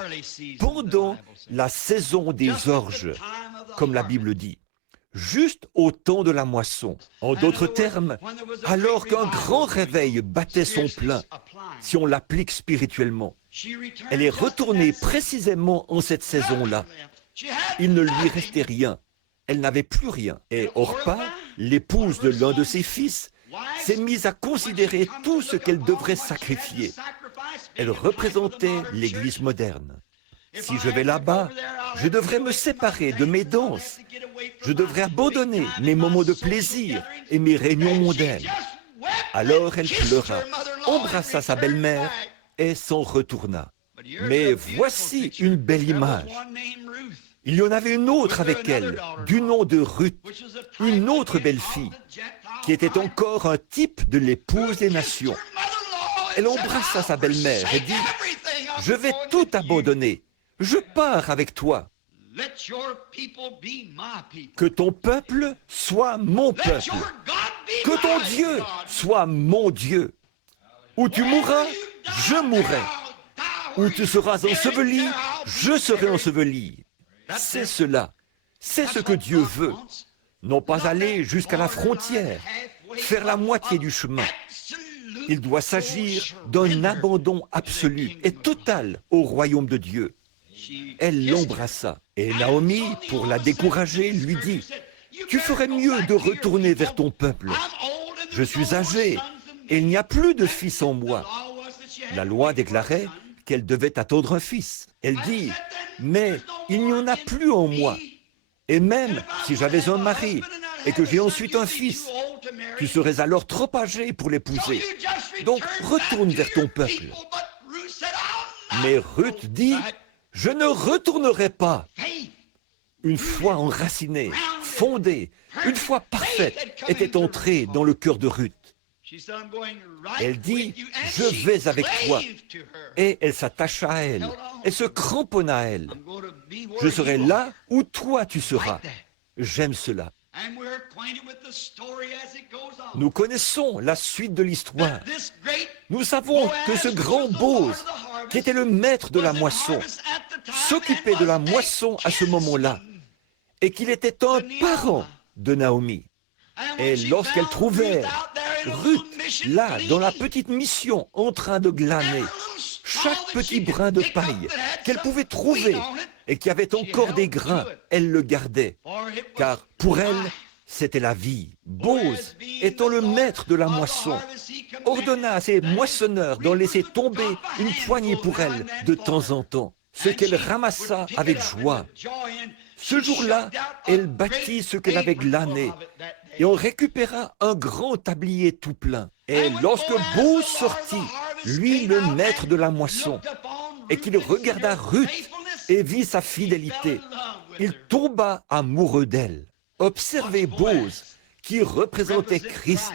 pendant la saison des orges, comme la Bible dit, juste au temps de la moisson. En d'autres termes, alors qu'un grand réveil battait son plein, si on l'applique spirituellement, elle est retournée précisément en cette saison-là. Il ne lui restait rien. Elle n'avait plus rien. Et Orpa, l'épouse de l'un de ses fils, s'est mise à considérer tout ce qu'elle devrait sacrifier. Elle représentait l'Église moderne. Si je vais là-bas, je devrais me séparer de mes danses. Je devrais abandonner mes moments de plaisir et mes réunions mondaines. Alors elle pleura, embrassa sa belle-mère et s'en retourna. Mais voici une belle image. Il y en avait une autre avec elle, du nom de Ruth, une autre belle-fille, qui était encore un type de l'épouse des nations. Elle embrassa sa belle-mère et dit « Je vais tout abandonner, je pars avec toi. Que ton peuple soit mon peuple, que ton Dieu soit mon Dieu. Où tu mourras, je mourrai. Où tu seras enseveli, je serai enseveli. » C'est cela, c'est ce que Dieu veut. Non pas aller jusqu'à la frontière, faire la moitié du chemin. Il doit s'agir d'un abandon absolu et total au royaume de Dieu. Elle l'embrassa. Et Naomi, pour la décourager, lui dit « Tu ferais mieux de retourner vers ton peuple. Je suis âgée et il n'y a plus de fils en moi. » La loi déclarait qu'elle devait attendre un fils. Elle dit « Mais il n'y en a plus en moi. Et même si j'avais un mari et que j'ai ensuite un fils, tu serais alors trop âgé pour l'épouser. Donc retourne vers ton peuple. » Mais Ruth dit « Je ne retournerai pas. » Une foi enracinée, fondée, une foi parfaite était entrée dans le cœur de Ruth. Elle dit « Je vais avec toi. » Et elle s'attacha à elle. Elle se cramponna à elle. « Je serai là où toi tu seras. » J'aime cela. Nous connaissons la suite de l'histoire. Nous savons que ce grand Bose, qui était le maître de la moisson, s'occupait de la moisson à ce moment-là, et qu'il était un parent de Naomi. Et lorsqu'elle trouvait Ruth, là, dans la petite mission, en train de glaner, chaque petit brin de paille qu'elle pouvait trouver et qui avait encore des grains, elle le gardait, car pour elle, c'était la vie. Bose, étant le maître de la moisson, ordonna à ses moissonneurs d'en laisser tomber une poignée pour elle de temps en temps, ce qu'elle ramassa avec joie. Ce jour-là, elle bâtit ce qu'elle avait glané, et on récupéra un grand tablier tout plein. Et lorsque Bose sortit, lui le maître de la moisson, et qu'il regarda Ruth et vit sa fidélité, il tomba amoureux d'elle. Observez Bose, qui représentait Christ.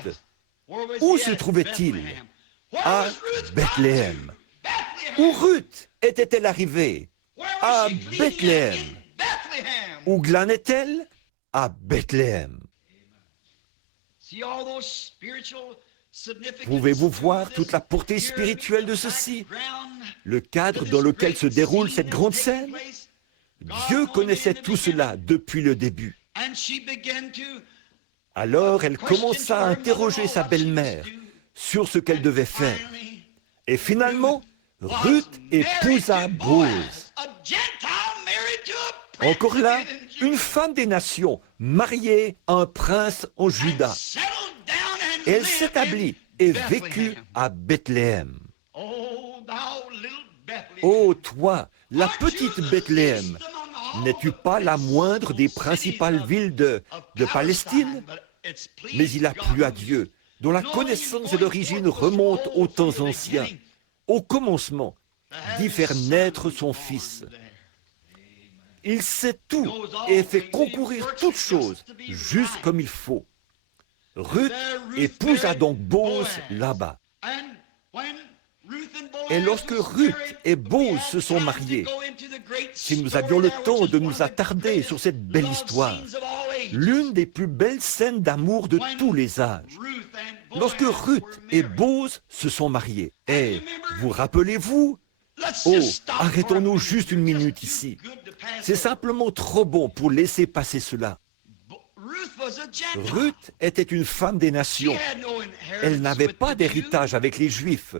Où se trouvait-il? À Bethléem. Où Ruth était-elle arrivée? À Bethléem. Où glanait-elle? À Bethléem. Pouvez-vous voir toute la portée spirituelle de ceci? Le cadre dans lequel se déroule cette grande scène? Dieu connaissait tout cela depuis le début. Alors elle commença à interroger sa belle-mère sur ce qu'elle devait faire. Et finalement, Ruth épousa Bose. Encore là, une femme des nations mariée à un prince en Juda. Et elle s'établit et vécut à Bethléem. Ô toi, la petite Bethléem, n'es-tu pas la moindre des principales villes de Palestine? Mais il a plu à Dieu, dont la connaissance et l'origine remontent aux temps anciens, au commencement, d'y faire naître son Fils. Il sait tout et fait concourir toutes choses juste comme il faut. Ruth épousa donc Boaz là-bas. Et lorsque Ruth et Boaz se sont mariés, si nous avions le temps de nous attarder sur cette belle histoire, l'une des plus belles scènes d'amour de tous les âges, lorsque Ruth et Boaz se sont mariés. Et vous rappelez-vous, arrêtons-nous juste une minute ici. C'est simplement trop bon pour laisser passer cela. Ruth était une femme des nations. Elle n'avait pas d'héritage avec les Juifs,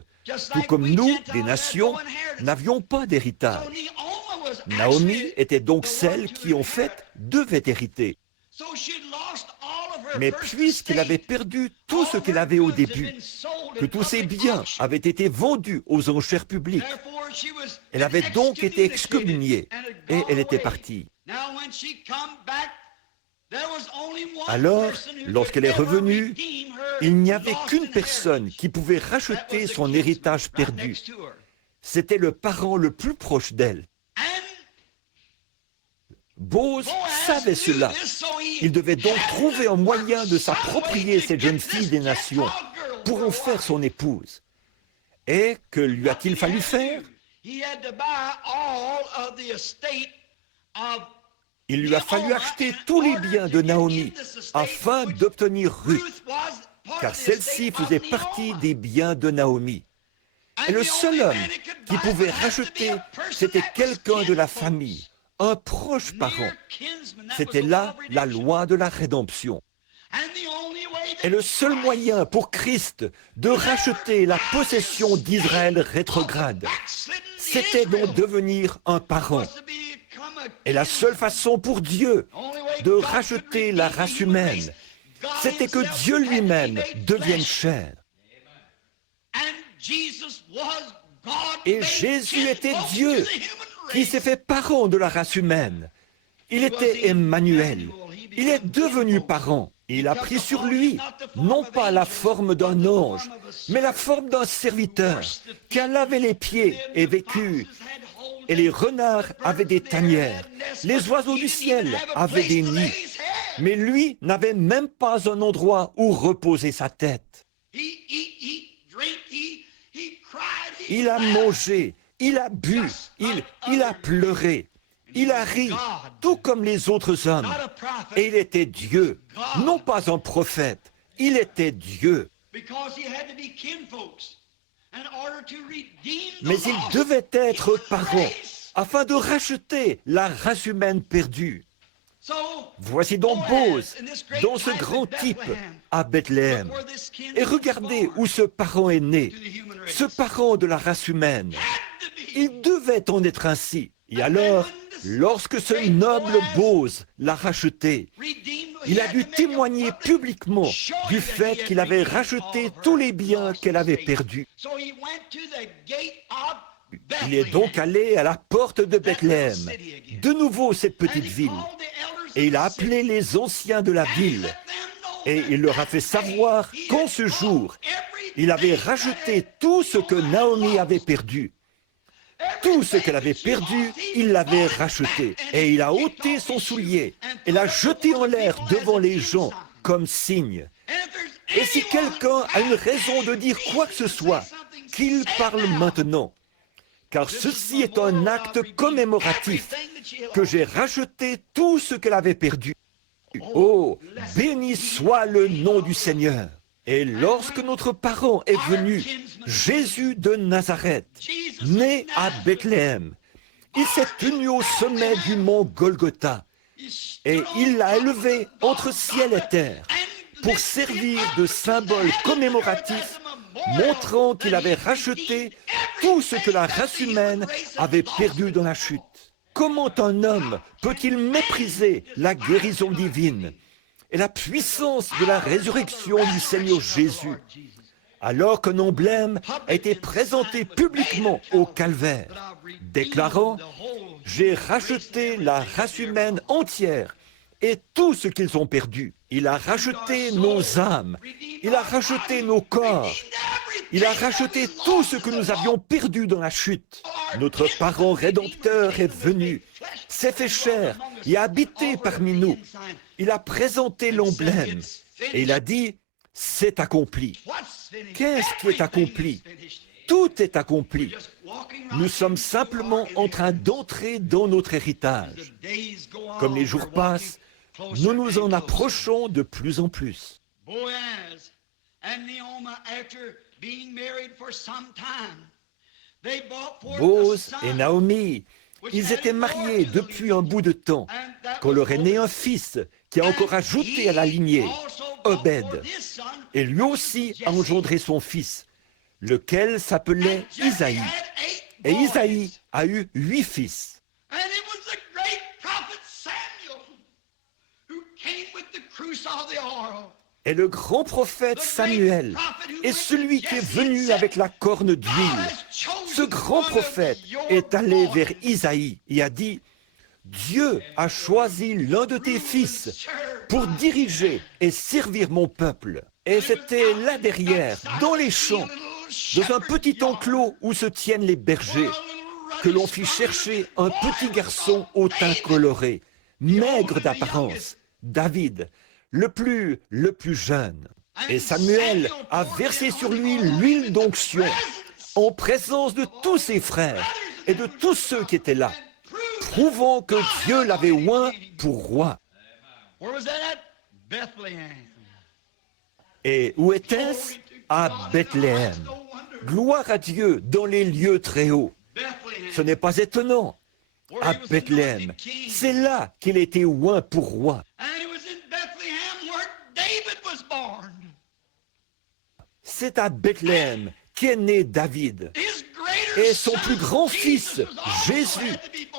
tout comme nous, des nations, n'avions pas d'héritage. Naomi était donc celle qui, en fait, devait hériter. Mais puisqu'elle avait perdu tout ce qu'elle avait au début, que tous ses biens avaient été vendus aux enchères publiques, elle avait donc été excommuniée et elle était partie. Alors, lorsqu'elle est revenue, il n'y avait qu'une personne qui pouvait racheter son héritage perdu. C'était le parent le plus proche d'elle. Boaz savait cela. Il devait donc trouver un moyen de s'approprier cette jeune fille des nations pour en faire son épouse. Et que lui a-t-il fallu faire? Il lui a fallu acheter tous les biens de Naomi afin d'obtenir Ruth, car celle-ci faisait partie des biens de Naomi. Et le seul homme qui pouvait racheter, c'était quelqu'un de la famille, un proche parent. C'était là la loi de la rédemption. Et le seul moyen pour Christ de racheter la possession d'Israël rétrograde, c'était d'en devenir un parent. Et la seule façon pour Dieu de racheter la race humaine, c'était que Dieu lui-même devienne chair. Et Jésus était Dieu qui s'est fait parent de la race humaine. Il était Emmanuel. Il est devenu parent. Il a pris sur lui, non pas la forme d'un ange, mais la forme d'un serviteur qui a lavé les pieds et vécu. Et les renards avaient des tanières, les oiseaux du ciel avaient des nids, mais lui n'avait même pas un endroit où reposer sa tête. Il a mangé, il a bu, il a pleuré, il a ri, tout comme les autres hommes. Et il était Dieu, non pas un prophète, il était Dieu. Mais il devait être parent afin de racheter la race humaine perdue. Voici donc Boaz dans ce grand type à Bethléem. Et regardez où ce parent est né, ce parent de la race humaine. Il devait en être ainsi. Et alors, lorsque ce noble Boaz l'a racheté, il a dû témoigner publiquement du fait qu'il avait racheté tous les biens qu'elle avait perdus. Il est donc allé à la porte de Bethléem, de nouveau cette petite ville, et il a appelé les anciens de la ville, et il leur a fait savoir qu'en ce jour, il avait racheté tout ce que Naomi avait perdu. Tout ce qu'elle avait perdu, il l'avait racheté. Et il a ôté son soulier et l'a jeté en l'air devant les gens comme signe. Et si quelqu'un a une raison de dire quoi que ce soit, qu'il parle maintenant. Car ceci est un acte commémoratif, que j'ai racheté tout ce qu'elle avait perdu. Oh, béni soit le nom du Seigneur. Et lorsque notre parent est venu, Jésus de Nazareth, né à Bethléem, il s'est tenu au sommet du mont Golgotha et il l'a élevé entre ciel et terre pour servir de symbole commémoratif, montrant qu'il avait racheté tout ce que la race humaine avait perdu dans la chute. Comment un homme peut-il mépriser la guérison divine et la puissance de la résurrection du Seigneur Jésus, alors qu'un emblème a été présenté publiquement au calvaire, déclarant « J'ai racheté la race humaine entière et tout ce qu'ils ont perdu. Il a racheté nos âmes, il a racheté nos corps, il a racheté tout ce que nous avions perdu dans la chute. Notre parent rédempteur est venu, s'est fait chair et a habité parmi nous. Il a présenté l'emblème et il a dit, c'est accompli. Qu'est-ce qui est accompli? Tout est accompli. Nous sommes simplement en train d'entrer dans notre héritage. Comme les jours passent, nous nous en approchons de plus en plus. Boaz et Naomi, ils étaient mariés depuis un bout de temps, quand leur est né un fils qui a encore ajouté à la lignée, Obed. Et lui aussi a engendré son fils, lequel s'appelait Isaïe. Et Isaïe a eu 8 fils. Et le grand prophète Samuel est celui qui est venu avec la corne d'huile. Ce grand prophète est allé vers Isaïe et a dit, Dieu a choisi l'un de tes fils pour diriger et servir mon peuple. Et c'était là derrière, dans les champs, dans un petit enclos où se tiennent les bergers, que l'on fit chercher un petit garçon au teint coloré, maigre d'apparence, David, le plus jeune. Et Samuel a versé sur lui l'huile d'onction en présence de tous ses frères et de tous ceux qui étaient là, prouvant que Dieu l'avait oint pour roi. Et où était-ce? À Bethléem. Gloire à Dieu dans les lieux très hauts. Ce n'est pas étonnant. À Bethléem, c'est là qu'il a été oint pour roi. C'est à Bethléem qu'est né David. Et son plus grand fils, Jésus,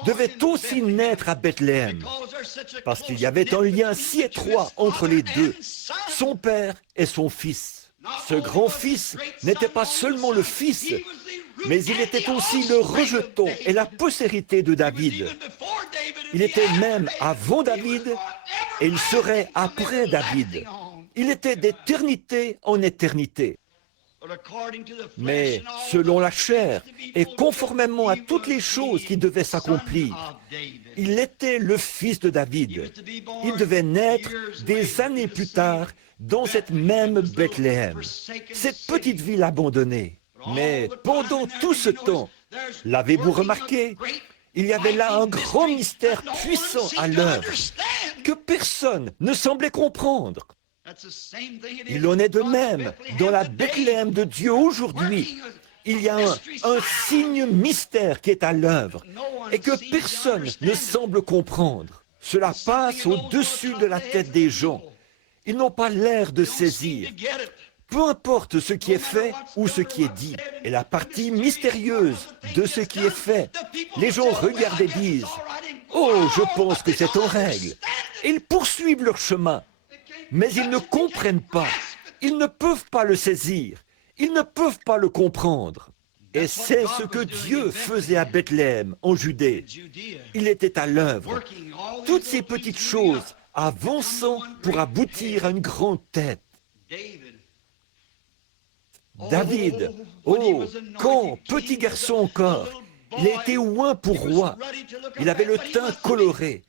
devait aussi naître à Bethléem, parce qu'il y avait un lien si étroit entre les deux, son père et son fils. Ce grand-fils n'était pas seulement le fils, mais il était aussi le rejeton et la postérité de David. Il était même avant David et il serait après David. Il était d'éternité en éternité. Mais selon la chair et conformément à toutes les choses qui devaient s'accomplir, il était le fils de David. Il devait naître des années plus tard dans cette même Bethléem, cette petite ville abandonnée. Mais pendant tout ce temps, l'avez-vous remarqué? Il y avait là un grand mystère puissant à l'œuvre que personne ne semblait comprendre. Il en est de même dans la Bethléem de Dieu aujourd'hui. Il y a un signe mystère qui est à l'œuvre et que personne ne semble comprendre. Cela passe au-dessus de la tête des gens. Ils n'ont pas l'air de saisir. Peu importe ce qui est fait ou ce qui est dit. Et la partie mystérieuse de ce qui est fait, les gens regardent et disent « Oh, je pense que c'est en règle ». Ils poursuivent leur chemin. Mais ils ne comprennent pas, ils ne peuvent pas le saisir, ils ne peuvent pas le comprendre. Et c'est ce que Dieu faisait à Bethléem, en Judée. Il était à l'œuvre. Toutes ces petites choses avançant pour aboutir à une grande tête. David, oh, quand, petit garçon encore, il a été oint pour roi. Il avait le teint coloré,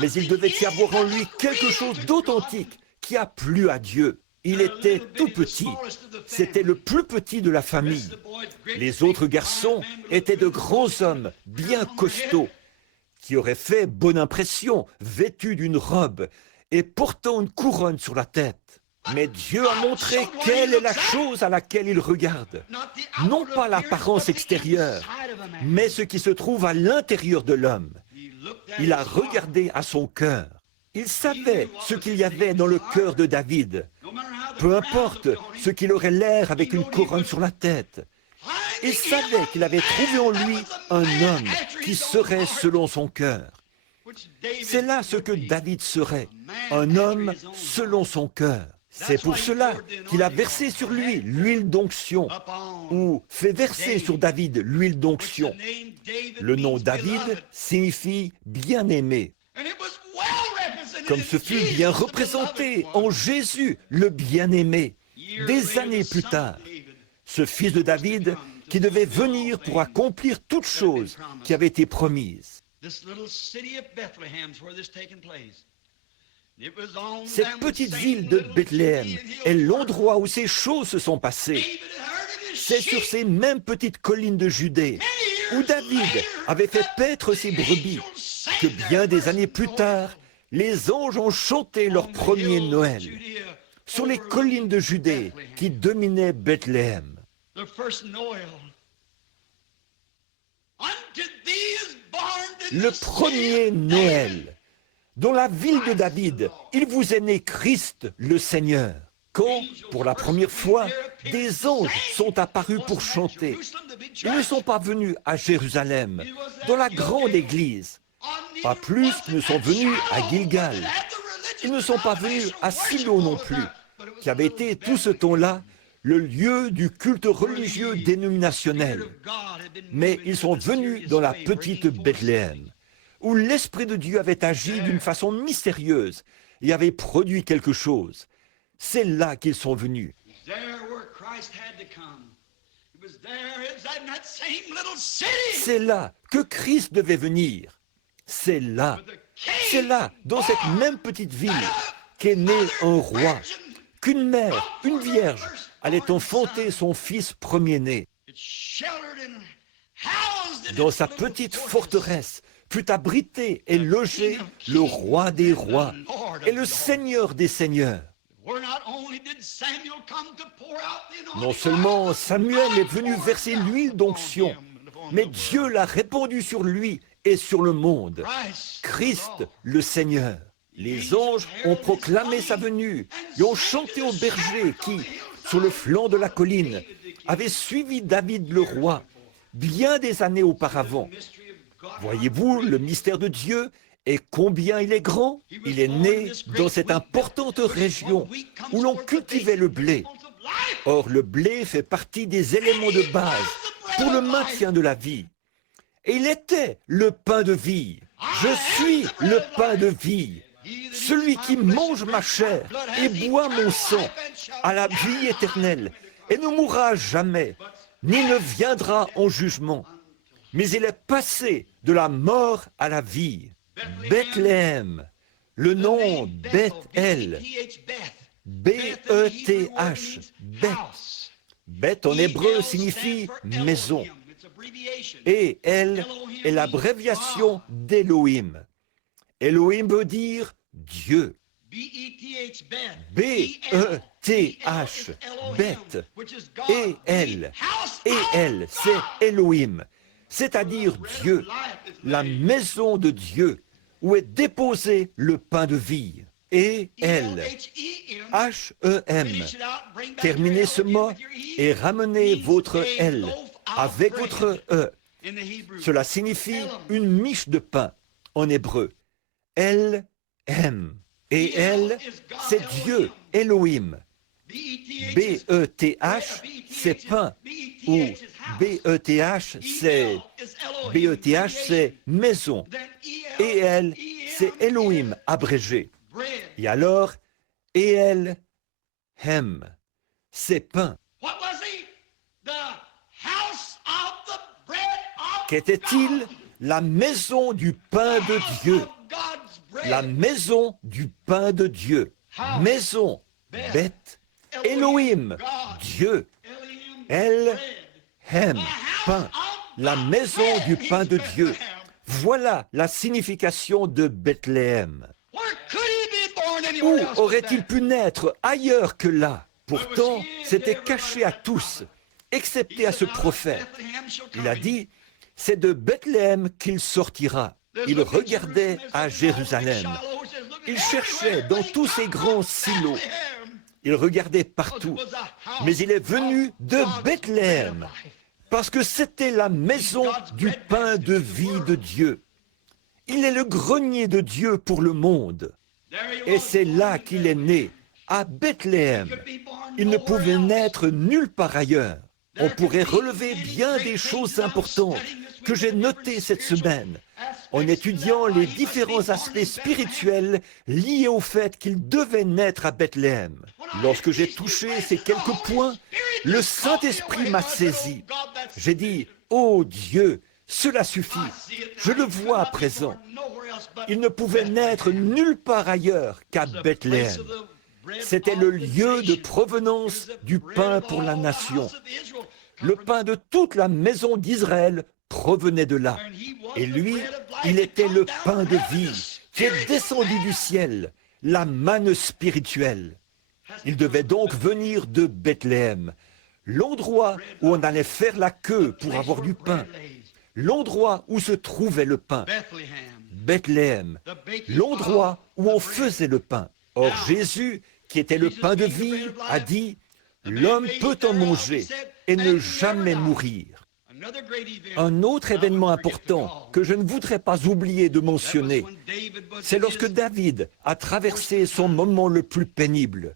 mais il devait y avoir en lui quelque chose d'authentique qui a plu à Dieu. Il était tout petit. C'était le plus petit de la famille. Les autres garçons étaient de grands hommes, bien costauds, qui auraient fait bonne impression, vêtus d'une robe et portant une couronne sur la tête. Mais Dieu a montré quelle est la chose à laquelle il regarde. Non pas l'apparence extérieure, mais ce qui se trouve à l'intérieur de l'homme. Il a regardé à son cœur. Il savait ce qu'il y avait dans le cœur de David. Peu importe ce qu'il aurait l'air avec une couronne sur la tête. Il savait qu'il avait trouvé en lui un homme qui serait selon son cœur. C'est là ce que David serait, un homme selon son cœur. C'est pour cela qu'il a versé sur lui l'huile d'onction, ou fait verser sur David l'huile d'onction. Le nom David signifie bien-aimé. Comme ce fut bien représenté en Jésus, le bien-aimé, des années plus tard. Ce fils de David qui devait venir pour accomplir toutes choses qui avaient été promises. this little city of Bethlehem's where this taken place. It was on Cette them petite same ville de little Bethléem Judean hills est where l'endroit où ces choses se sont passées. David had herded his C'est sur sheep. ces mêmes petites collines de Judée où David avait fait paître ses brebis que bien des années plus tard, les anges ont chanté leur premier Noël sur les collines de Judée qui dominaient Bethléem. The first Noel. Unto thee is born this Le city premier of Noël, David. dans la ville de David, il vous est né Christ le Seigneur. Quand, pour la première fois, des anges sont apparus pour chanter, ils ne sont pas venus à Jérusalem, dans la grande église, pas plus qu'ils ne sont venus à Gilgal. Ils ne sont pas venus à Silo non plus, qui avait été tout ce temps-là le lieu du culte religieux dénominationnel. Mais ils sont venus dans la petite Bethléem, où l'Esprit de Dieu avait agi d'une façon mystérieuse et avait produit quelque chose. C'est là qu'ils sont venus. C'est là que Christ devait venir. C'est là, dans cette même petite ville, qu'est né un roi, qu'une mère, une vierge, allait enfanter son fils premier-né. Dans sa petite forteresse fut abrité et logé le roi des rois et le seigneur des seigneurs. Non seulement Samuel est venu verser l'huile d'onction, mais Dieu l'a répandue sur lui et sur le monde. Christ, le Seigneur. Les anges ont proclamé sa venue et ont chanté aux bergers qui, sur le flanc de la colline, avaient suivi David le roi bien des années auparavant. Voyez-vous le mystère de Dieu et combien il est grand? Il est né dans cette importante région où l'on cultivait le blé. Or, le blé fait partie des éléments de base pour le maintien de la vie. Et il était le pain de vie. Je suis le pain de vie. Celui qui mange ma chair et boit mon sang a la vie éternelle et ne mourra jamais, ni ne viendra en jugement. Mais il est passé de la mort à la vie. Bethléem, le nom Beth-El, B-E-T-H, Beth. Beth en hébreu signifie maison. Et elle est l'abréviation d'Élohim. Elohim veut dire Dieu. B-E-T-H, Beth. Et elle, c'est Elohim, c'est-à-dire Dieu, la maison de Dieu, où est déposé le pain de vie. Et elle, H-E-M. Terminez ce mot et ramenez votre L avec votre E. Cela signifie une miche de pain en hébreu. El-M. Et elle, c'est Dieu, Elohim. B-E-T-H, c'est pain. Ou B-E-T-H, c'est maison. Et elle, c'est Elohim abrégé. Et alors, et elle, hem, c'est pain. Qu'était-il? La maison du pain de Dieu. La maison du pain de Dieu. Maison, Beth, Elohim, Dieu. El, hem, pain. La maison du pain de Dieu. Voilà la signification de Bethléem. Où aurait-il pu naître ailleurs que là? Pourtant, c'était caché à tous, excepté à ce prophète. Il a dit, c'est de Bethléem qu'il sortira. Il regardait à Jérusalem. Il cherchait dans tous ces grands silos. Il regardait partout. Mais il est venu de Bethléem, parce que c'était la maison du pain de vie de Dieu. Il est le grenier de Dieu pour le monde. Et c'est là qu'il est né, à Bethléem. Il ne pouvait naître nulle part ailleurs. On pourrait relever bien des choses importantes que j'ai notées cette semaine en étudiant les différents aspects spirituels liés au fait qu'il devait naître à Bethléem. Lorsque j'ai touché ces quelques points, le Saint-Esprit m'a saisi. J'ai dit, « Oh Dieu, Cela suffit. Je le vois à présent. Il ne pouvait naître nulle part ailleurs qu'à Bethléem. C'était le lieu de provenance du pain pour la nation. Le pain de toute la maison d'Israël provenait de là. Et lui, il était le pain de vie qui est descendu du ciel, la manne spirituelle. Il devait donc venir de Bethléem, l'endroit où on allait faire la queue pour avoir du pain, l'endroit où se trouvait le pain. Bethléem, l'endroit où on faisait le pain. Or Jésus, qui était le pain de vie, a dit « L'homme peut en manger et ne jamais mourir ». Un autre événement important que je ne voudrais pas oublier de mentionner, c'est lorsque David a traversé son moment le plus pénible.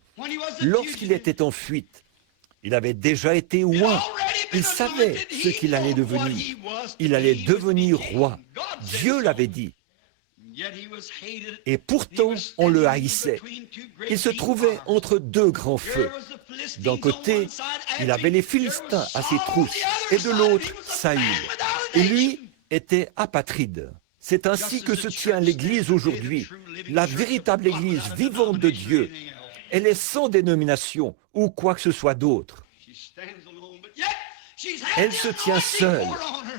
Lorsqu'il était en fuite, il avait déjà été oint. Il savait ce qu'il allait devenir. Il allait devenir roi. Dieu l'avait dit. Et pourtant, on le haïssait. Il se trouvait entre deux grands feux. D'un côté, il avait les Philistins à ses trousses, et de l'autre, Saül. Et lui était apatride. C'est ainsi que se tient l'Église aujourd'hui, la véritable Église vivante de Dieu. Elle est sans dénomination ou quoi que ce soit d'autre. Elle se tient seule,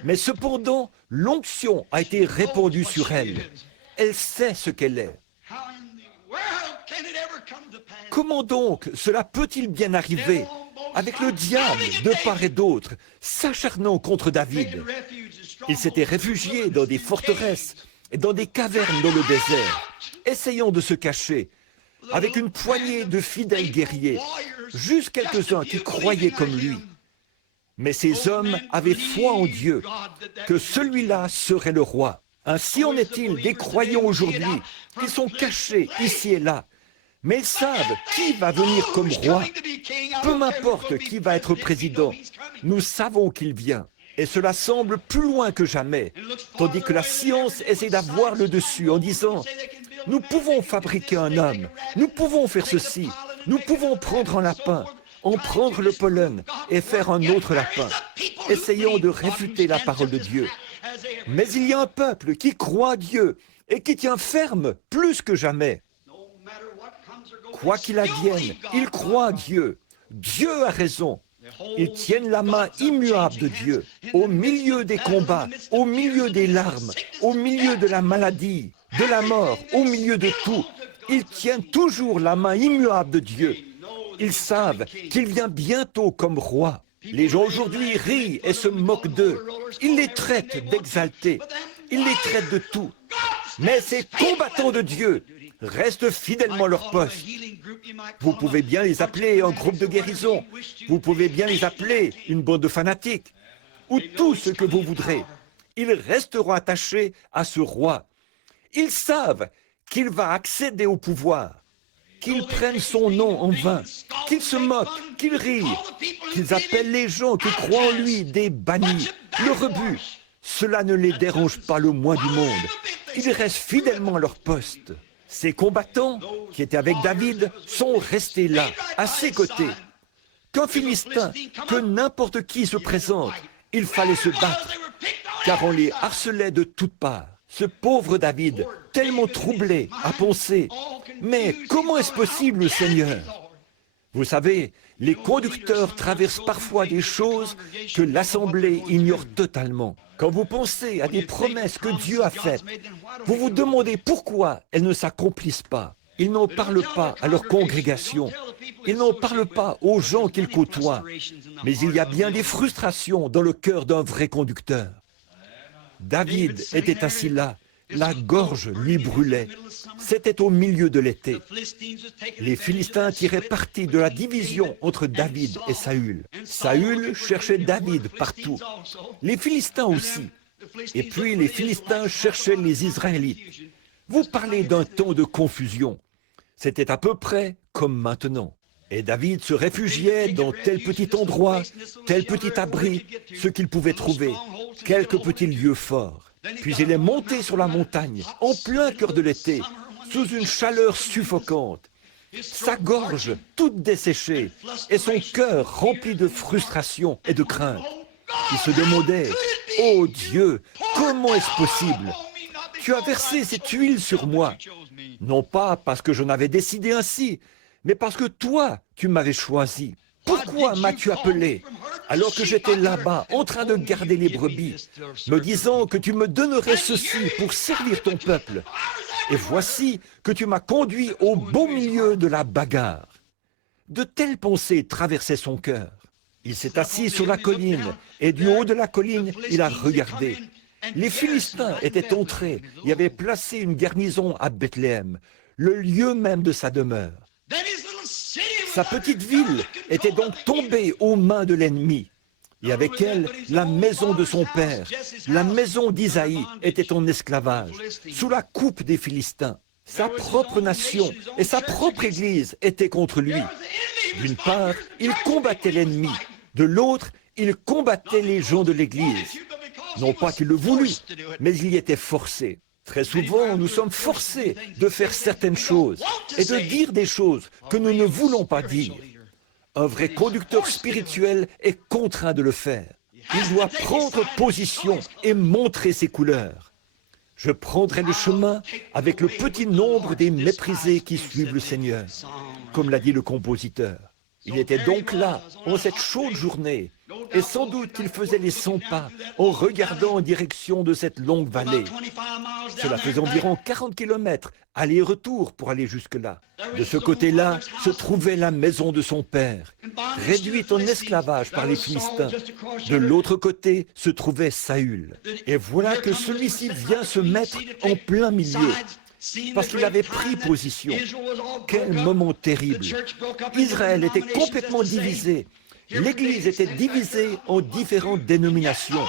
mais cependant, l'onction a été répandue sur elle. Elle sait ce qu'elle est. Comment donc cela peut-il bien arriver avec le diable de part et d'autre, s'acharnant contre David? Il s'était réfugié dans des forteresses et dans des cavernes dans le désert, essayant de se cacher, avec une poignée de fidèles guerriers, juste quelques-uns qui croyaient comme lui. Mais ces hommes avaient foi en Dieu, que celui-là serait le roi. Ainsi en est-il des croyants aujourd'hui qui sont cachés ici et là, mais ils savent qui va venir comme roi. Peu m'importe qui va être président, nous savons qu'il vient. Et cela semble plus loin que jamais, tandis que la science essaie d'avoir le dessus en disant « Nous pouvons fabriquer un homme, nous pouvons faire ceci, nous pouvons prendre un lapin, en prendre le pollen et faire un autre lapin, essayant de réfuter la parole de Dieu. Mais il y a un peuple qui croit à Dieu et qui tient ferme plus que jamais. Quoi qu'il advienne, ils croient à Dieu. Dieu a raison. Ils tiennent la main immuable de Dieu, au milieu des combats, au milieu des larmes, au milieu de la maladie, de la mort, au milieu de tout. Ils tiennent toujours la main immuable de Dieu. Ils savent qu'il vient bientôt comme roi. Les gens aujourd'hui rient et se moquent d'eux. Ils les traitent d'exaltés. Ils les traitent de tout. Mais ces combattants de Dieu restent fidèlement à leur poste. Vous pouvez bien les appeler un groupe de guérison. Vous pouvez bien les appeler une bande de fanatiques. Ou tout ce que vous voudrez. Ils resteront attachés à ce roi. Ils savent qu'il va accéder au pouvoir, qu'ils prennent son nom en vain, qu'ils se moquent, qu'ils rient, qu'ils appellent les gens qui croient en lui des bannis, le rebut. Cela ne les dérange pas le moins du monde. Ils restent fidèlement à leur poste. Ces combattants qui étaient avec David sont restés là, à ses côtés. Qu'un Philistin, que n'importe qui se présente, il fallait se battre, car on les harcelait de toutes parts. Ce pauvre David, tellement troublé, a pensé « Mais comment est-ce possible, Seigneur ?» Vous savez, les conducteurs traversent parfois des choses que l'Assemblée ignore totalement. Quand vous pensez à des promesses que Dieu a faites, vous vous demandez pourquoi elles ne s'accomplissent pas. Ils n'en parlent pas à leur congrégation. Ils n'en parlent pas aux gens qu'ils côtoient. Mais il y a bien des frustrations dans le cœur d'un vrai conducteur. David était assis là, la gorge lui brûlait. C'était au milieu de l'été. Les Philistins tiraient parti de la division entre David et Saül. Saül cherchait David partout. Les Philistins aussi. Et puis les Philistins cherchaient les Israélites. Vous parlez d'un temps de confusion. C'était à peu près comme maintenant. Et David se réfugiait dans tel petit endroit, tel petit abri, ce qu'il pouvait trouver, quelques petits lieux forts. Puis il est monté sur la montagne, en plein cœur de l'été, sous une chaleur suffocante, sa gorge toute desséchée et son cœur rempli de frustration et de crainte. Il se demandait Oh Dieu, comment est-ce possible? Tu as versé cette huile sur moi, non pas parce que j'en avais décidé ainsi, mais parce que toi, tu m'avais choisi. Pourquoi m'as-tu appelé alors que j'étais là-bas en train de garder les brebis, me disant que tu me donnerais ceci pour servir ton peuple? Et voici que tu m'as conduit au beau milieu de la bagarre. De telles pensées traversaient son cœur. Il s'est assis sur la colline, et du haut de la colline, il a regardé. Les Philistins étaient entrés et avaient placé une garnison à Bethléem, le lieu même de sa demeure. Sa petite ville était donc tombée aux mains de l'ennemi. Et avec elle, la maison de son père, la maison d'Isaïe, était en esclavage, sous la coupe des Philistins. Sa propre nation et sa propre église étaient contre lui. D'une part, il combattait l'ennemi. De l'autre, il combattait les gens de l'église. Non pas qu'il le voulût, mais il y était forcé. Très souvent, nous sommes forcés de faire certaines choses et de dire des choses que nous ne voulons pas dire. Un vrai conducteur spirituel est contraint de le faire. Il doit prendre position et montrer ses couleurs. Je prendrai le chemin avec le petit nombre des méprisés qui suivent le Seigneur, comme l'a dit le compositeur. Il était donc là, en cette chaude journée, et sans doute il faisait les 100 pas en regardant en direction de cette longue vallée. Cela faisait environ 40 kilomètres, aller et retour pour aller jusque-là. De ce côté-là se trouvait la maison de son père, réduite en esclavage par les Philistins. De l'autre côté se trouvait Saül. Et voilà que celui-ci vient se mettre en plein milieu, parce qu'il avait pris position. Quel moment terrible! Israël était complètement divisé. L'Église était divisée en différentes dénominations,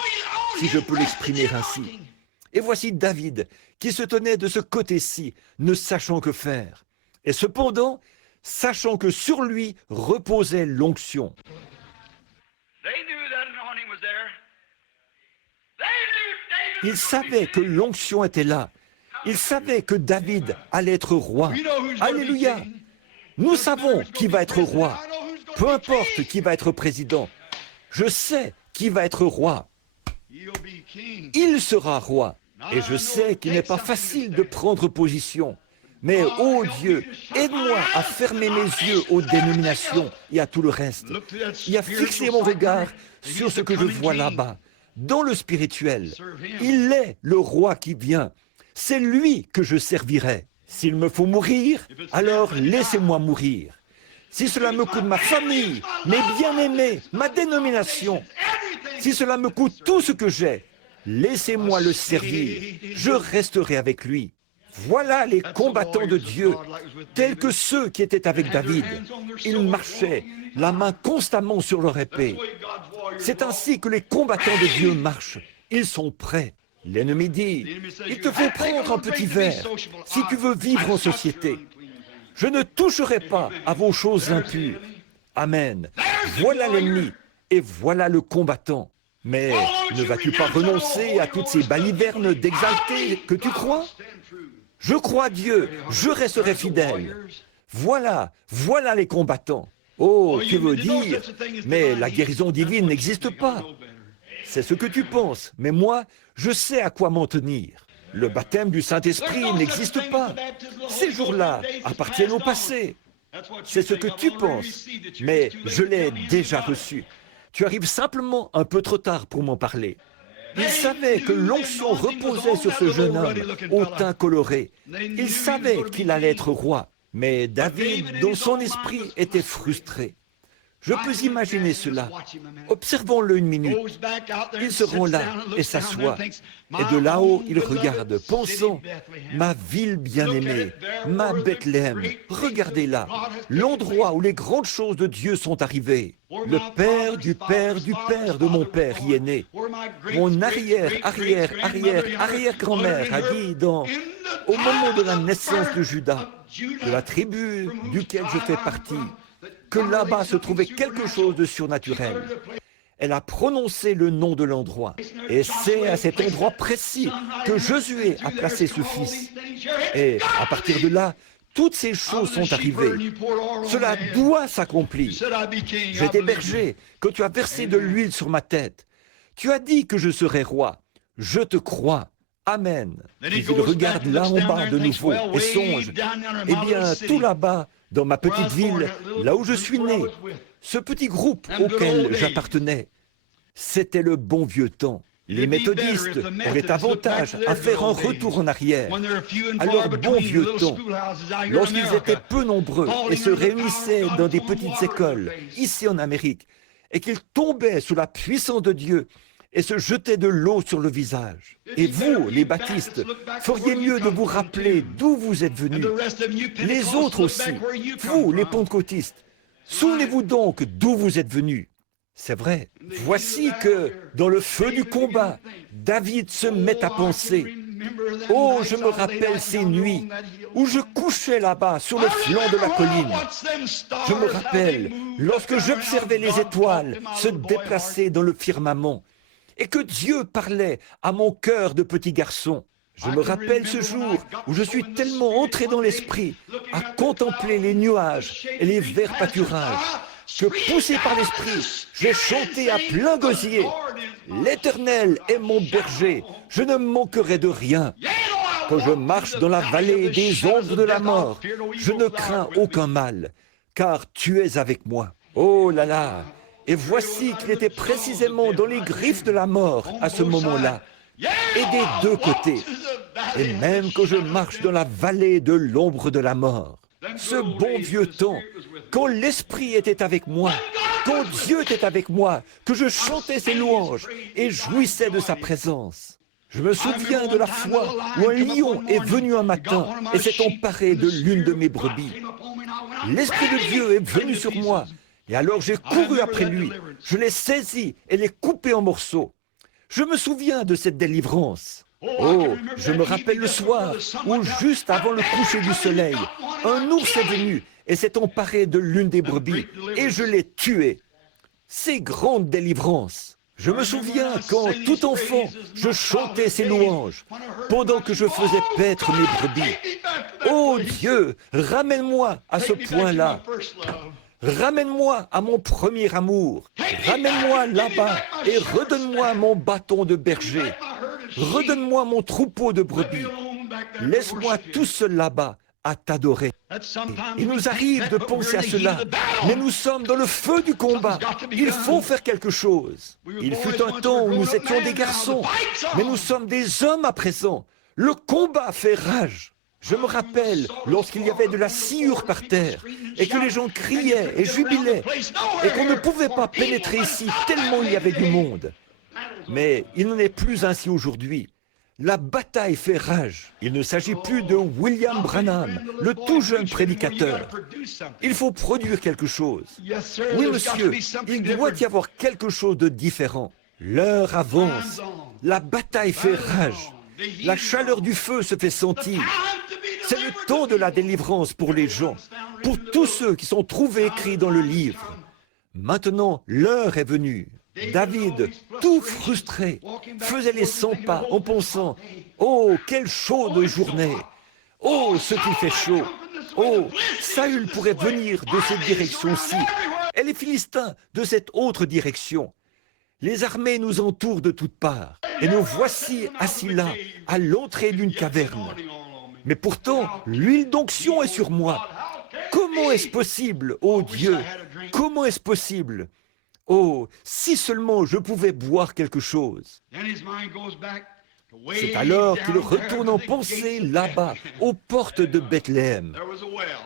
si je peux l'exprimer ainsi. Et voici David, qui se tenait de ce côté-ci, ne sachant que faire. Et cependant, sachant que sur lui reposait l'onction. Il savait que l'onction était là. Il savait que David allait être roi. Alléluia! Nous savons qui va être roi. Peu importe qui va être président. Je sais qui va être roi. Il sera roi. Et je sais qu'il n'est pas facile de prendre position. Mais, oh Dieu, aide-moi à fermer mes yeux aux dénominations et à tout le reste. Et à fixer mon regard sur ce que je vois là-bas, dans le spirituel. Il est le roi qui vient. C'est lui que je servirai. S'il me faut mourir, alors laissez-moi mourir. Si cela me coûte ma famille, mes bien-aimés, ma dénomination, si cela me coûte tout ce que j'ai, laissez-moi le servir. Je resterai avec lui. Voilà les combattants de Dieu, tels que ceux qui étaient avec David. Ils marchaient, la main constamment sur leur épée. C'est ainsi que les combattants de Dieu marchent. Ils sont prêts. L'ennemi dit, il te faut prendre un petit verre si tu veux vivre en société. Je ne toucherai pas à vos choses impures. Amen. Voilà l'ennemi et voilà le combattant. Mais ne vas-tu pas renoncer à toutes ces balivernes d'exaltés que tu crois? Je crois Dieu, je resterai fidèle. Voilà les combattants. Oh, tu veux dire, mais la guérison divine n'existe pas. C'est ce que tu penses, mais moi, je sais à quoi m'en tenir. Le baptême du Saint-Esprit n'existe pas. Ces jours-là appartiennent au passé. C'est ce que tu penses, mais je l'ai déjà reçu. Tu arrives simplement un peu trop tard pour m'en parler. Il savait que l'onction reposait sur ce jeune homme au teint coloré. Il savait qu'il allait être roi. Mais David, dans son esprit, était frustré. Je peux imaginer cela. Observons-le une minute. Ils seront là et s'assoient. Et de là-haut, ils regardent, pensant, ma ville bien-aimée, ma Bethléem, regardez-là, l'endroit où les grandes choses de Dieu sont arrivées. Le père du père du père de mon père y est né. Mon arrière-grand-mère a dit au moment de la naissance de Judas, de la tribu duquel je fais partie, que là-bas se trouvait quelque chose de surnaturel. Elle a prononcé le nom de l'endroit. Et c'est à cet endroit précis que Josué a placé ce fils. Et à partir de là, toutes ces choses sont arrivées. Cela doit s'accomplir. J'étais berger, que tu as versé de l'huile sur ma tête. Tu as dit que je serais roi. Je te crois. Amen. Puis il regarde là en bas de nouveau et songe. Eh bien, tout là-bas, dans ma petite ville, là où je suis né, ce petit groupe auquel j'appartenais, c'était le bon vieux temps. Les méthodistes auraient avantage à faire un retour en arrière. Alors, bon vieux temps, lorsqu'ils étaient peu nombreux et se réunissaient dans des petites écoles, ici en Amérique, et qu'ils tombaient sous la puissance de Dieu et se jetaient de l'eau sur le visage. Et vous, les baptistes, feriez mieux de vous rappeler d'où vous êtes venus. Les autres aussi, vous, les pentecôtistes, souvenez-vous donc d'où vous êtes venus. C'est vrai. Voici que, dans le feu du combat, David se met à penser. Oh, je me rappelle ces nuits où je couchais là-bas sur le flanc de la colline. Je me rappelle lorsque j'observais les étoiles se déplacer dans le firmament et que Dieu parlait à mon cœur de petit garçon. Je me rappelle ce jour où je suis tellement entré dans l'esprit à contempler les nuages et les verts pâturages que, poussé par l'esprit, j'ai chanté à plein gosier. L'Éternel est mon berger, je ne manquerai de rien. Quand je marche dans la vallée des ombres de la mort, je ne crains aucun mal, car tu es avec moi. Oh là là! Et voici qu'il était précisément dans les griffes de la mort à ce moment-là, et des deux côtés. Et même quand je marche dans la vallée de l'ombre de la mort, ce bon vieux temps, quand l'Esprit était avec moi, quand Dieu était avec moi, que je chantais ses louanges et jouissais de sa présence. Je me souviens de la fois où un lion est venu un matin et s'est emparé de l'une de mes brebis. L'Esprit de Dieu est venu sur moi, et alors j'ai couru après lui, je l'ai saisi et l'ai coupé en morceaux. Je me souviens de cette délivrance. Oh, je me rappelle le soir où, juste avant le coucher du soleil, un ours est venu et s'est emparé de l'une des brebis, et je l'ai tué. C'est grande délivrance. Je me souviens quand, tout enfant, je chantais ses louanges, pendant que je faisais paître mes brebis. Oh Dieu, ramène-moi à ce point-là. Ramène-moi à mon premier amour. Ramène-moi là-bas et redonne-moi mon bâton de berger. Redonne-moi mon troupeau de brebis. Laisse-moi tout seul là-bas à t'adorer. Il nous arrive de penser à cela, mais nous sommes dans le feu du combat. Il faut faire quelque chose. Il fut un temps où nous étions des garçons, mais nous sommes des hommes à présent. Le combat fait rage. Je me rappelle lorsqu'il y avait de la sciure par terre et que les gens criaient et jubilaient et qu'on ne pouvait pas pénétrer ici tellement il y avait du monde. Mais il n'en est plus ainsi aujourd'hui. La bataille fait rage. Il ne s'agit plus de William Branham, le tout jeune prédicateur. Il faut produire quelque chose. Oui, monsieur, il doit y avoir quelque chose de différent. L'heure avance. La bataille fait rage. La chaleur du feu se fait sentir. C'est le temps de la délivrance pour les gens, pour tous ceux qui sont trouvés écrits dans le livre. Maintenant, l'heure est venue. David, tout frustré, faisait les 100 pas en pensant « Oh, quelle chaude journée! Oh, ce qu'il fait chaud! Oh, Saül pourrait venir de cette direction-ci, et les Philistins de cette autre direction. Les armées nous entourent de toutes parts, et nous voici assis là, à l'entrée d'une caverne. Mais pourtant, l'huile d'onction est sur moi. Comment est-ce possible, ô Dieu? Comment est-ce possible? Oh, si seulement je pouvais boire quelque chose. C'est alors qu'il retourne en pensée là-bas, aux portes de Bethléem.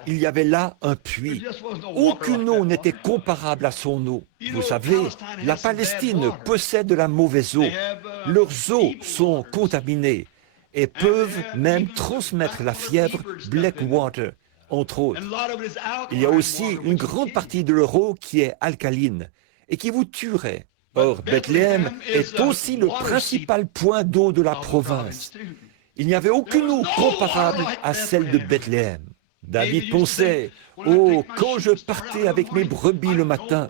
Il y avait là un puits. Aucune eau n'était comparable à son eau. Vous savez, la Palestine possède de la mauvaise eau. Leurs eaux sont contaminées et peuvent même transmettre la fièvre Blackwater, entre autres. Il y a aussi une grande partie de leur eau qui est alcaline et qui vous tuerait. Or, Bethléem est aussi le principal point d'eau de la province. Il n'y avait aucune eau comparable à celle de Bethléem. David pensait, « Oh, quand je partais avec mes brebis le matin,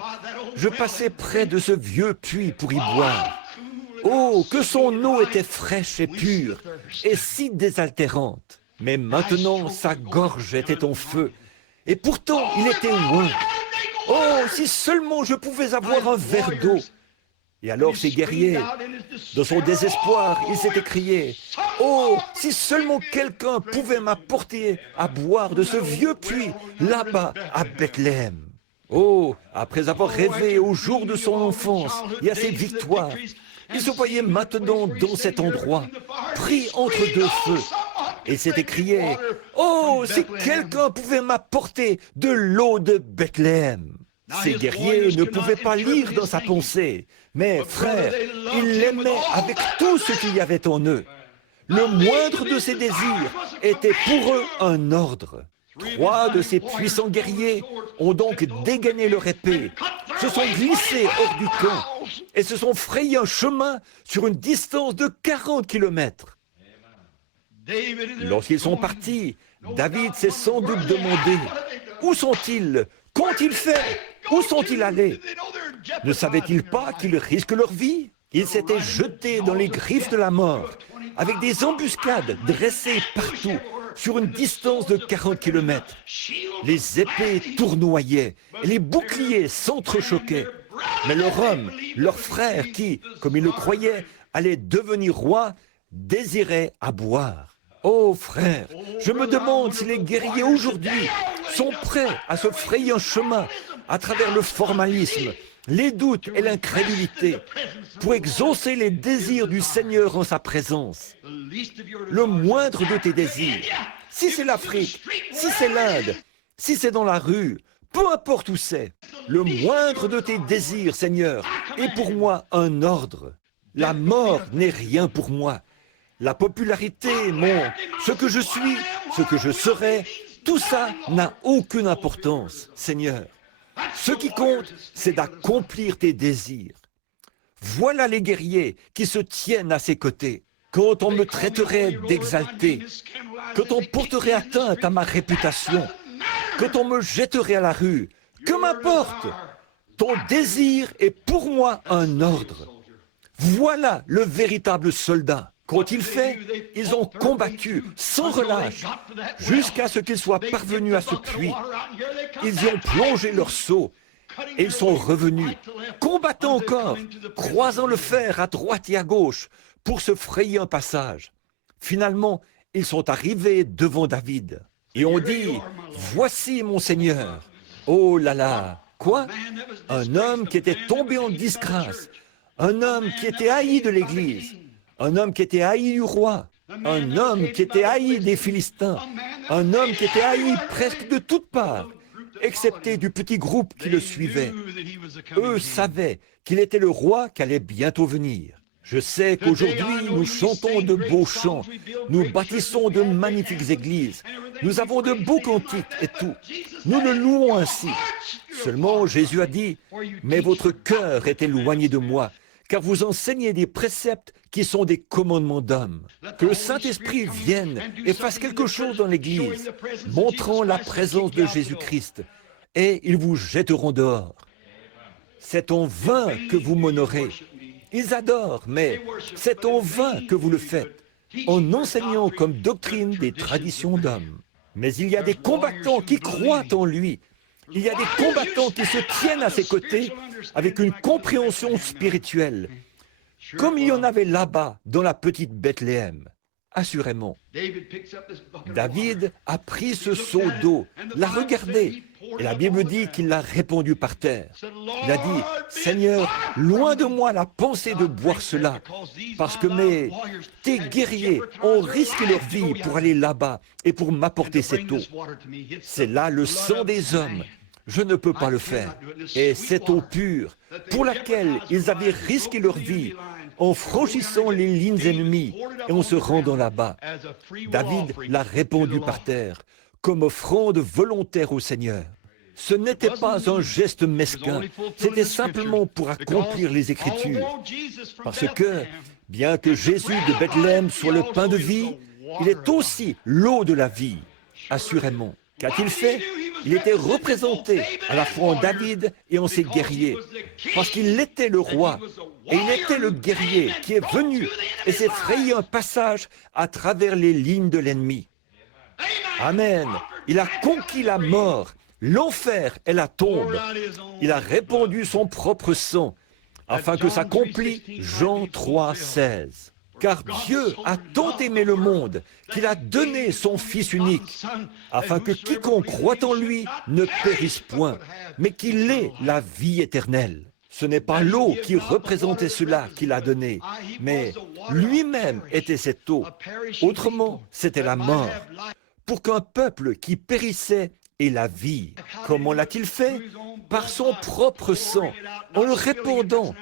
je passais près de ce vieux puits pour y boire. Oh, que son eau était fraîche et pure, et si désaltérante. Mais maintenant, sa gorge était en feu, et pourtant il était loin. Oh, si seulement je pouvais avoir un verre d'eau. Et alors ces guerriers, dans son désespoir, ils s'étaient criés, « Oh, si seulement quelqu'un pouvait m'apporter à boire de ce vieux puits, là-bas, à Bethléem. » Oh, après avoir rêvé au jour de son enfance et à ses victoires, il se voyait maintenant dans cet endroit, pris entre deux feux, et s'était crié, « Oh, si quelqu'un pouvait m'apporter de l'eau de Bethléem !» Ces guerriers ne pouvaient pas lire dans sa pensée, mais frère, ils l'aimaient avec tout ce qu'il y avait en eux. Le moindre de ses désirs était pour eux un ordre. 3 de ces puissants guerriers ont donc dégainé leur épée, se sont glissés hors du camp et se sont frayés un chemin sur une distance de 40 kilomètres. Lorsqu'ils sont partis, David s'est sans doute demandé, « Où sont-ils? Qu'ont-ils fait? Où sont-ils allés? Ne savaient-ils pas qu'ils risquent leur vie? » Ils s'étaient jetés dans les griffes de la mort, avec des embuscades dressées partout, sur une distance de 40 kilomètres. Les épées tournoyaient et les boucliers s'entrechoquaient. Mais leur homme, leur frère qui, comme ils le croyaient, allait devenir roi, désirait à boire. Oh frère, je me demande si les guerriers aujourd'hui sont prêts à se frayer un chemin à travers le formalisme, les doutes et l'incrédulité pour exaucer les désirs du Seigneur en sa présence. Le moindre de tes désirs, si c'est l'Afrique, si c'est l'Inde, si c'est dans la rue, peu importe où c'est, le moindre de tes désirs, Seigneur, est pour moi un ordre. La mort n'est rien pour moi. La popularité, ce que je suis, ce que je serai, tout ça n'a aucune importance, Seigneur. Ce qui compte, c'est d'accomplir tes désirs. Voilà les guerriers qui se tiennent à ses côtés. Quand on me traiterait d'exalté, quand on porterait atteinte à ma réputation, quand on me jetterait à la rue, que m'importe, ton désir est pour moi un ordre. Voilà le véritable soldat. Qu'ont-ils fait? Ils ont combattu sans relâche jusqu'à ce qu'ils soient parvenus à ce puits. Ils y ont plongé leur seau et ils sont revenus, combattant encore, croisant le fer à droite et à gauche pour se frayer un passage. Finalement, ils sont arrivés devant David et ont dit, « Voici mon Seigneur. » Oh là là, quoi? Un homme qui était tombé en disgrâce, un homme qui était haï de l'Église, un homme qui était haï du roi, un homme qui était haï des Philistins, un homme qui était haï presque de toutes parts, excepté du petit groupe qui le suivait. Eux savaient qu'il était le roi qui allait bientôt venir. Je sais qu'aujourd'hui, nous chantons de beaux chants, nous bâtissons de magnifiques églises, nous avons de beaux cantiques et tout. Nous le louons ainsi. Seulement, Jésus a dit, « Mais votre cœur est éloigné de moi, car vous enseignez des préceptes qui sont des commandements d'hommes. » Que le Saint-Esprit vienne et fasse quelque chose dans l'Église, montrant la présence de Jésus-Christ, et ils vous jetteront dehors. C'est en vain que vous m'honorez. Ils adorent, mais c'est en vain que vous le faites, en enseignant comme doctrine des traditions d'hommes. Mais il y a des combattants qui croient en lui. Il y a des combattants qui se tiennent à ses côtés avec une compréhension spirituelle, comme il y en avait là-bas dans la petite Bethléem. Assurément. David a pris ce seau d'eau, l'a regardé, et la Bible dit qu'il l'a répandu par terre. Il a dit, « Seigneur, loin de moi la pensée de boire cela, parce que tes guerriers ont risqué leur vie pour aller là-bas et pour m'apporter cette eau. C'est là le sang des hommes. Je ne peux pas le faire. Et cette eau pure, pour laquelle ils avaient risqué leur vie, en franchissant les lignes ennemies et en se rendant là-bas. David l'a répandu par terre, comme offrande volontaire au Seigneur. Ce n'était pas un geste mesquin, c'était simplement pour accomplir les Écritures. Parce que, bien que Jésus de Bethléem soit le pain de vie, il est aussi l'eau de la vie, assurément. Qu'a-t-il fait? Il était représenté à la fois en David et en ses guerriers, parce qu'il était le roi, et il était le guerrier qui est venu et s'est frayé un passage à travers les lignes de l'ennemi. Amen. Il a conquis la mort, l'enfer et la tombe. Il a répandu son propre sang, afin que s'accomplisse Jean 3, 16. Car Dieu a tant aimé le monde qu'il a donné son Fils unique, afin que quiconque croit en lui ne périsse point, mais qu'il ait la vie éternelle. Ce n'est pas l'eau qui représentait cela qu'il a donné, mais lui-même était cette eau. Autrement, c'était la mort, pour qu'un peuple qui périssait ait la vie. Comment l'a-t-il fait? Par son propre sang, en le répandant,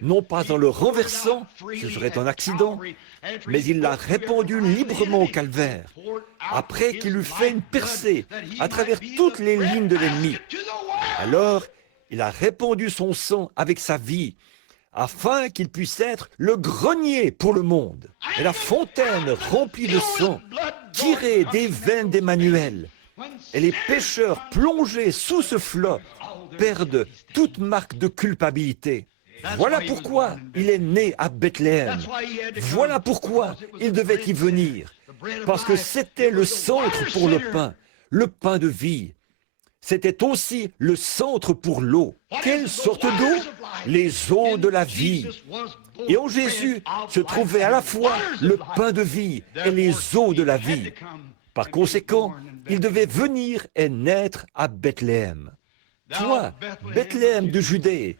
non pas en le renversant, ce serait un accident, mais il l'a répandu librement au calvaire, après qu'il eut fait une percée à travers toutes les lignes de l'ennemi. Alors, il a répandu son sang avec sa vie, afin qu'il puisse être le grenier pour le monde, et la fontaine remplie de sang, tirée des veines d'Emmanuel. Et les pécheurs plongés sous ce flot perdent toute marque de culpabilité. Voilà pourquoi il est né à Bethléem. Voilà pourquoi il devait y venir. Parce que c'était le centre pour le pain de vie. C'était aussi le centre pour l'eau. Quelle sorte d'eau? Les eaux de la vie. Et en Jésus se trouvait à la fois le pain de vie et les eaux de la vie. Par conséquent, il devait venir et naître à Bethléem. Toi, Bethléem de Judée,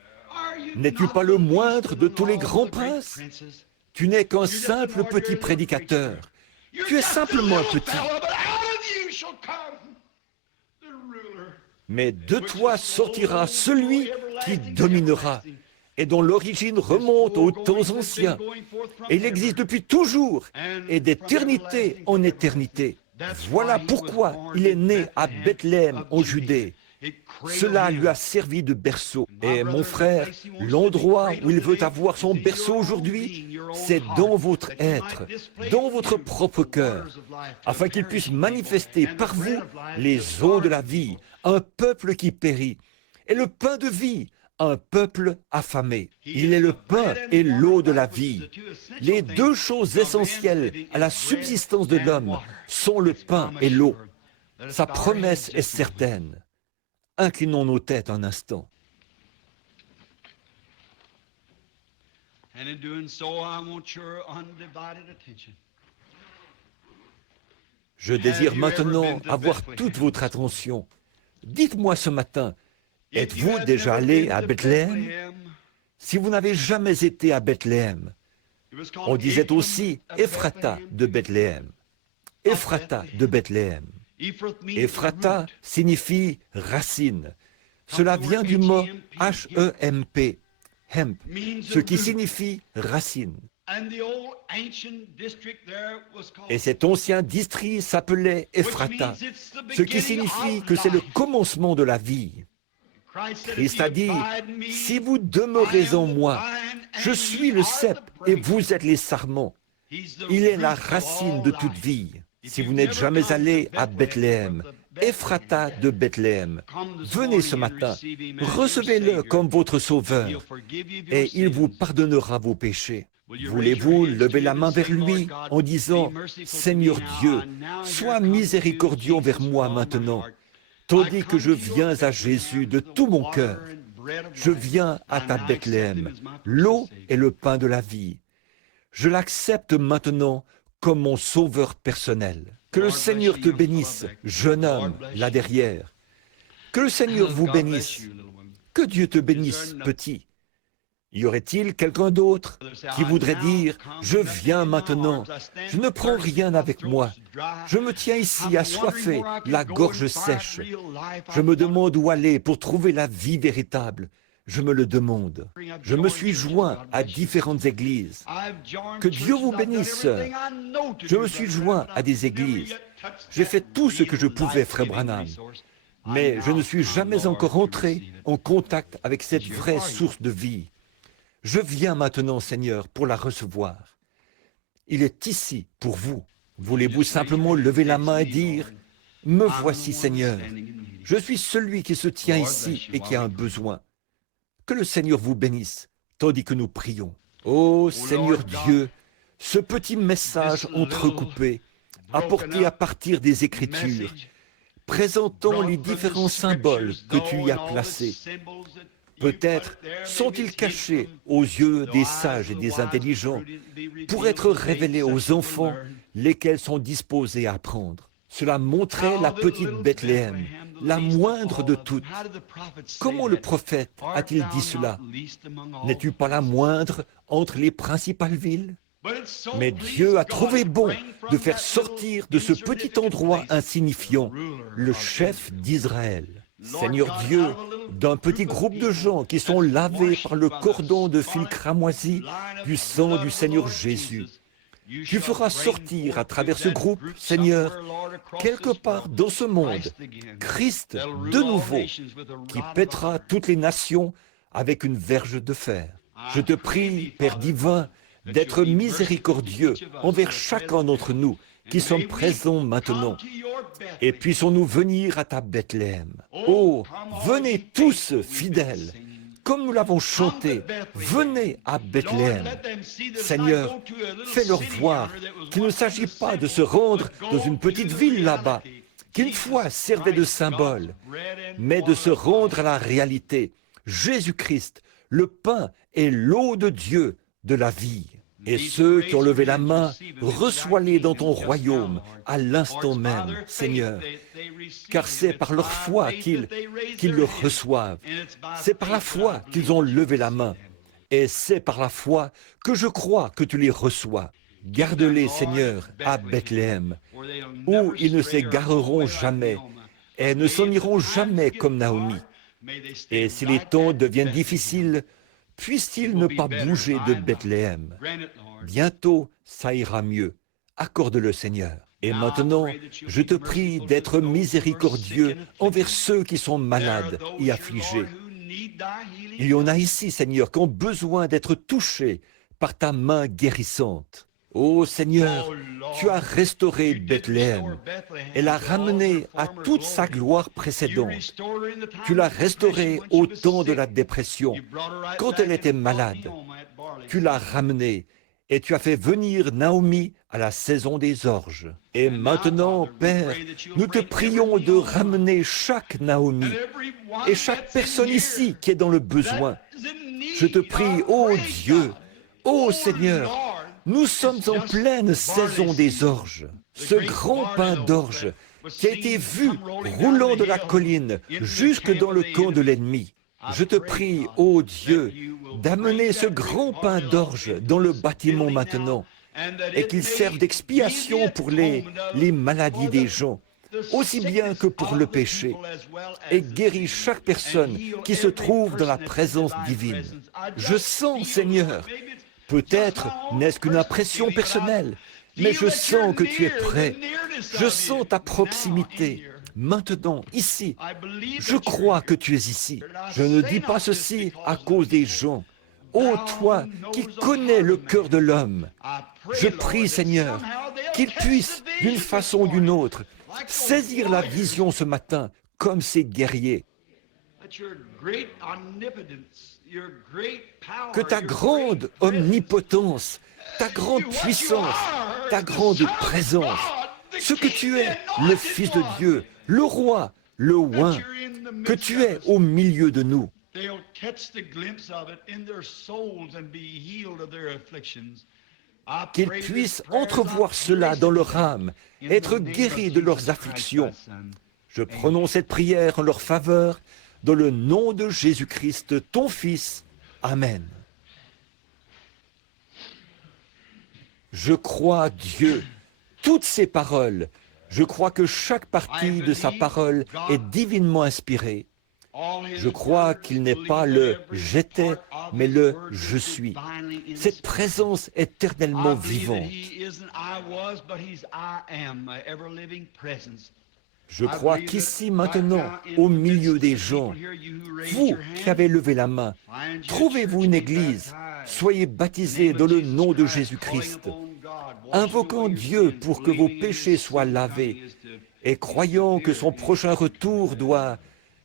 n'es-tu pas le moindre de tous les grands princes? Tu n'es qu'un simple petit prédicateur. Tu es simplement un petit. Mais de toi sortira celui qui dominera, et dont l'origine remonte aux temps anciens. Et il existe depuis toujours, et d'éternité en éternité. Voilà pourquoi il est né à Bethléem en Judée. Cela lui a servi de berceau. Et mon frère, l'endroit où il veut avoir son berceau aujourd'hui, c'est dans votre être, dans votre propre cœur, afin qu'il puisse manifester par vous les eaux de la vie, un peuple qui périt, et le pain de vie, un peuple affamé. Il est le pain et l'eau de la vie. Les deux choses essentielles à la subsistance de l'homme sont le pain et l'eau. Sa promesse est certaine. Inclinons nos têtes un instant. Je désire maintenant avoir toute votre attention. Dites-moi ce matin, êtes-vous déjà allé à Bethléem? Si vous n'avez jamais été à Bethléem, on disait aussi Ephrata de Bethléem. Ephrata de Bethléem. Ephrata signifie racine. Cela vient du mot H-E-M-P, hemp, ce qui signifie racine. Et cet ancien district s'appelait Ephrata, ce qui signifie que c'est le commencement de la vie. Christ a dit, « Si vous demeurez en moi, je suis le cep et vous êtes les sarments. Il est la racine de toute vie. » Si vous n'êtes jamais allé à Bethléem, Ephrata de Bethléem, venez ce matin, recevez-le comme votre sauveur, et il vous pardonnera vos péchés. Voulez-vous lever la main vers lui en disant, « Seigneur Dieu, sois miséricordieux envers moi maintenant, tandis que je viens à Jésus de tout mon cœur. Je viens à ta Bethléem, l'eau et le pain de la vie. Je l'accepte maintenant comme mon sauveur personnel. Que le Seigneur te bénisse, jeune homme, là derrière. Que le Seigneur vous bénisse. Que Dieu te bénisse, petit. Y aurait-il quelqu'un d'autre qui voudrait dire, « Je viens maintenant, je ne prends rien avec moi. Je me tiens ici assoiffé, la gorge sèche. Je me demande où aller pour trouver la vie véritable. Je me le demande. Je me suis joint à différentes églises. Que Dieu vous bénisse, sœur. Je me suis joint à des églises. J'ai fait tout ce que je pouvais, frère Branham. Mais je ne suis jamais encore entré en contact avec cette vraie source de vie. Je viens maintenant, Seigneur, pour la recevoir. Il est ici pour vous. Voulez-vous simplement lever la main et dire, « Me voici, Seigneur. Je suis celui qui se tient ici et qui a un besoin. » Que le Seigneur vous bénisse, tandis que nous prions. Ô Seigneur Dieu, ce petit message entrecoupé, apporté à partir des Écritures, présentant les différents symboles que tu y as placés, Peut-être sont-ils cachés aux yeux des sages et des intelligents pour être révélés aux enfants, lesquels sont disposés à apprendre. Cela montrait la petite Bethléem, la moindre de toutes. Comment le prophète a-t-il dit cela? N'es-tu pas la moindre entre les principales villes? Mais Dieu a trouvé bon de faire sortir de ce petit endroit insignifiant le chef d'Israël. Seigneur Dieu, d'un petit groupe de gens qui sont lavés par le cordon de fil cramoisi du sang du Seigneur Jésus, tu feras sortir à travers ce groupe, Seigneur, quelque part dans ce monde, Christ de nouveau, qui pètera toutes les nations avec une verge de fer. Je te prie, Père divin, d'être miséricordieux envers chacun d'entre nous qui sommes présents maintenant. Et puissions-nous venir à ta Bethléem. Oh, venez tous, fidèles, comme nous l'avons chanté, venez à Bethléem. Seigneur, fais-leur voir qu'il ne s'agit pas de se rendre dans une petite ville là-bas, qui une fois servait de symbole, mais de se rendre à la réalité. Jésus-Christ, le pain et l'eau de Dieu, de la vie. Et ceux qui ont levé la main, reçois-les dans ton royaume à l'instant même, Seigneur, car c'est par leur foi qu'ils le reçoivent. C'est par la foi qu'ils ont levé la main. Et c'est par la foi que je crois que tu les reçois. Garde-les, Seigneur, à Bethléem, où ils ne s'égareront jamais et ne s'en iront jamais comme Naomi. Et si les temps deviennent difficiles, puisse-t-il ne pas bouger de Bethléem? Bientôt, ça ira mieux. Accorde-le, Seigneur. Et maintenant, je te prie d'être miséricordieux envers ceux qui sont malades et affligés. Il y en a ici, Seigneur, qui ont besoin d'être touchés par ta main guérissante. Ô Seigneur, tu as restauré Bethléem et l'as ramenée à toute sa gloire précédente. Tu l'as restaurée au temps de la dépression, quand elle était malade. Tu l'as ramenée et tu as fait venir Naomi à la saison des orges. Et maintenant, Père, nous te prions de ramener chaque Naomi et chaque personne ici qui est dans le besoin. Je te prie, ô Dieu, ô Seigneur, nous sommes en pleine saison des orges. Ce grand pain d'orge qui a été vu roulant de la colline jusque dans le camp de l'ennemi. Je te prie, ô Dieu, d'amener ce grand pain d'orge dans le bâtiment maintenant et qu'il serve d'expiation pour les maladies des gens, aussi bien que pour le péché, et guéris chaque personne qui se trouve dans la présence divine. Je sens, Seigneur, peut-être n'est-ce qu'une impression personnelle, mais je sens que tu es prêt. Je sens ta proximité. Maintenant, ici, je crois que tu es ici. Je ne dis pas ceci à cause des gens. Ô toi qui connais le cœur de l'homme, je prie, Seigneur, qu'ils puissent, d'une façon ou d'une autre, saisir la vision ce matin comme ces guerriers. Que ta grande omnipotence, ta grande puissance, ta grande présence, ce que tu es, le Fils de Dieu, le Roi, le Oint, que tu es au milieu de nous. Qu'ils puissent entrevoir cela dans leur âme, être guéris de leurs afflictions. Je prononce cette prière en leur faveur, dans le nom de Jésus-Christ, ton Fils. Amen. Je crois, Dieu, toutes ces paroles. Je crois que chaque partie de sa parole est divinement inspirée. Je crois qu'il n'est pas le « j'étais », mais le « je suis ». Cette présence éternellement vivante. Je crois qu'ici, maintenant, au milieu des gens, vous qui avez levé la main, trouvez-vous une église, soyez baptisés dans le nom de Jésus-Christ, invoquant Dieu pour que vos péchés soient lavés et croyant que son prochain retour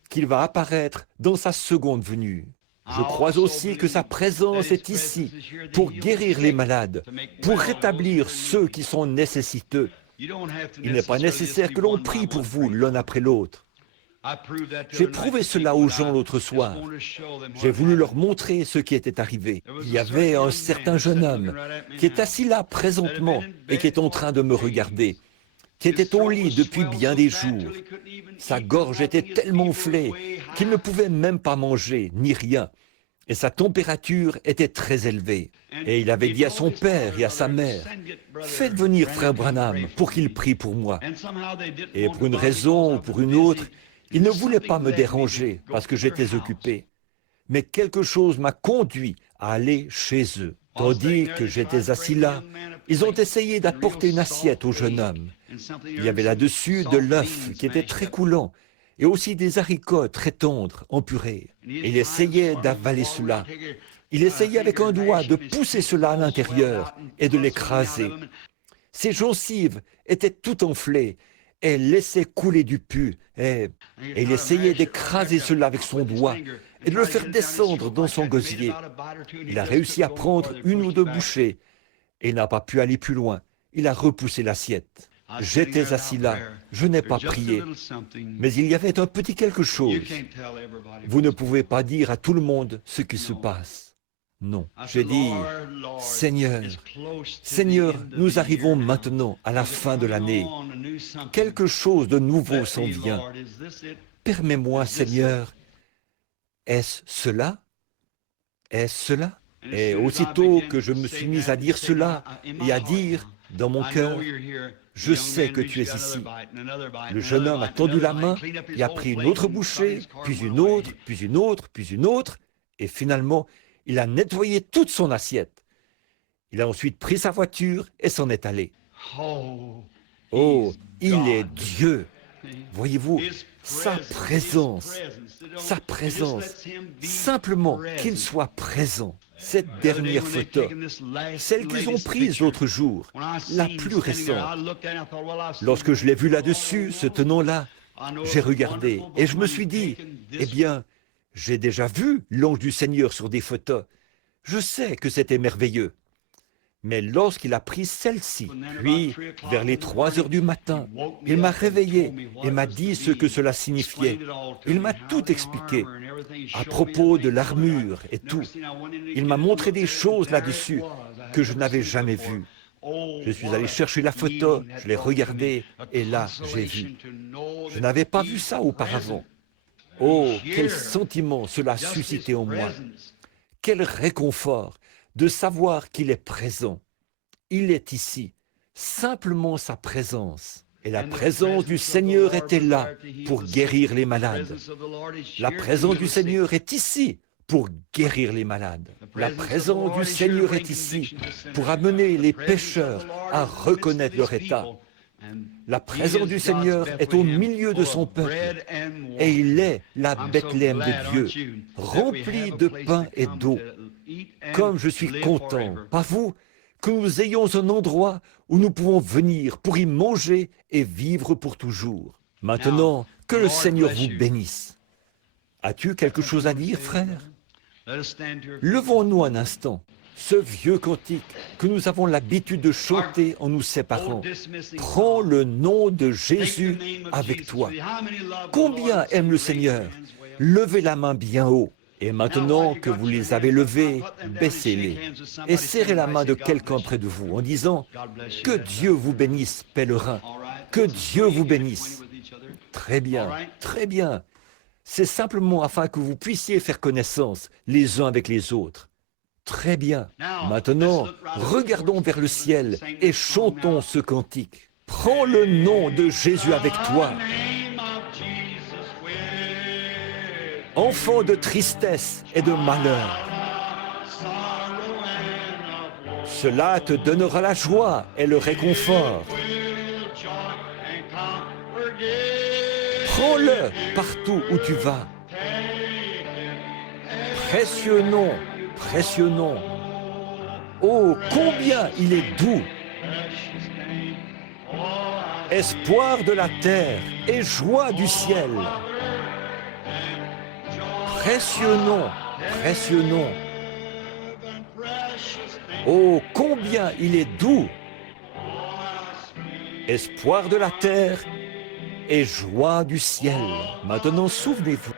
qu'il va apparaître dans sa seconde venue. Je crois aussi que sa présence est ici pour guérir les malades, pour rétablir ceux qui sont nécessiteux. Il n'est pas nécessaire que l'on prie pour vous l'un après l'autre. J'ai prouvé cela aux gens l'autre soir. J'ai voulu leur montrer ce qui était arrivé. Il y avait un certain jeune homme qui est assis là présentement et qui est en train de me regarder, qui était au lit depuis bien des jours. Sa gorge était tellement enflée qu'il ne pouvait même pas manger, ni rien. Et sa température était très élevée. Et il avait dit à son père et à sa mère, « Faites venir frère Branham pour qu'il prie pour moi. » Et pour une raison ou pour une autre, il ne voulait pas me déranger parce que j'étais occupé. Mais quelque chose m'a conduit à aller chez eux. Tandis que j'étais assis là, ils ont essayé d'apporter une assiette au jeune homme. Il y avait là-dessus de l'œuf qui était très coulant et aussi des haricots très tendres en purée. Il essayait d'avaler cela. Il essayait avec un doigt de pousser cela à l'intérieur et de l'écraser. Ses gencives étaient tout enflées et laissaient couler du pus. Et il essayait d'écraser cela avec son doigt et de le faire descendre dans son gosier. Il a réussi à prendre une ou deux bouchées et n'a pas pu aller plus loin. Il a repoussé l'assiette. J'étais assis là, je n'ai pas prié, mais il y avait un petit quelque chose. Vous ne pouvez pas dire à tout le monde ce qui se passe. Non, j'ai dit, Seigneur, Seigneur, nous arrivons maintenant à la fin de l'année. Quelque chose de nouveau s'en vient. Permets-moi, Seigneur, est-ce cela? Est-ce cela? Et aussitôt que je me suis mis à dire cela et à dire dans mon cœur, je sais que tu es ici. Le jeune homme a tendu la main et a pris une autre bouchée, puis une autre, puis une autre, puis une autre, et finalement, il a nettoyé toute son assiette. Il a ensuite pris sa voiture et s'en est allé. Oh, il est Dieu. Voyez-vous, sa présence, simplement qu'il soit présent. Cette dernière photo, celle qu'ils ont prise l'autre jour, la plus récente. Lorsque je l'ai vu là-dessus, ce tenant-là, j'ai regardé et je me suis dit, eh bien, j'ai déjà vu l'ange du Seigneur sur des photos. Je sais que c'était merveilleux. Mais lorsqu'il a pris celle-ci, puis vers les 3 heures du matin, il m'a réveillé et m'a dit ce que cela signifiait. Il m'a tout expliqué à propos de l'armure et tout. Il m'a montré des choses là-dessus que je n'avais jamais vues. Je suis allé chercher la photo, je l'ai regardée et là, j'ai vu. Je n'avais pas vu ça auparavant. Oh, quel sentiment cela a suscité en moi. Quel réconfort de savoir qu'il est présent. Il est ici, simplement sa présence. Et la présence du Seigneur était là pour guérir les malades. La présence du Seigneur est ici pour guérir les malades. La présence du Seigneur est ici pour amener les pécheurs à reconnaître leur état. La présence du Seigneur est au milieu de son peuple et il est la Bethléem de Dieu, remplie de pain et d'eau. Comme je suis content, pas vous, que nous ayons un endroit où nous pouvons venir pour y manger et vivre pour toujours. Maintenant, que le Seigneur vous bénisse. As-tu quelque chose à dire, frère? Levons-nous un instant. Ce vieux cantique que nous avons l'habitude de chanter en nous séparant. Prends le nom de Jésus avec toi. Combien aime le Seigneur? Levez la main bien haut. Et maintenant que vous les avez levés, baissez-les et serrez la main de quelqu'un près de vous en disant « Que Dieu vous bénisse, pèlerin, que Dieu vous bénisse. » Très bien, très bien. C'est simplement afin que vous puissiez faire connaissance les uns avec les autres. Très bien. Maintenant, regardons vers le ciel et chantons ce cantique. Prends le nom de Jésus avec toi. Enfant de tristesse et de malheur. Cela te donnera la joie et le réconfort. Prends-le partout où tu vas. Précieux nom, précieux nom. Oh, combien il est doux. Espoir de la terre et joie du ciel. Précieux nom, précieux nom. Oh, combien il est doux. Espoir de la terre et joie du ciel. Maintenant, souvenez-vous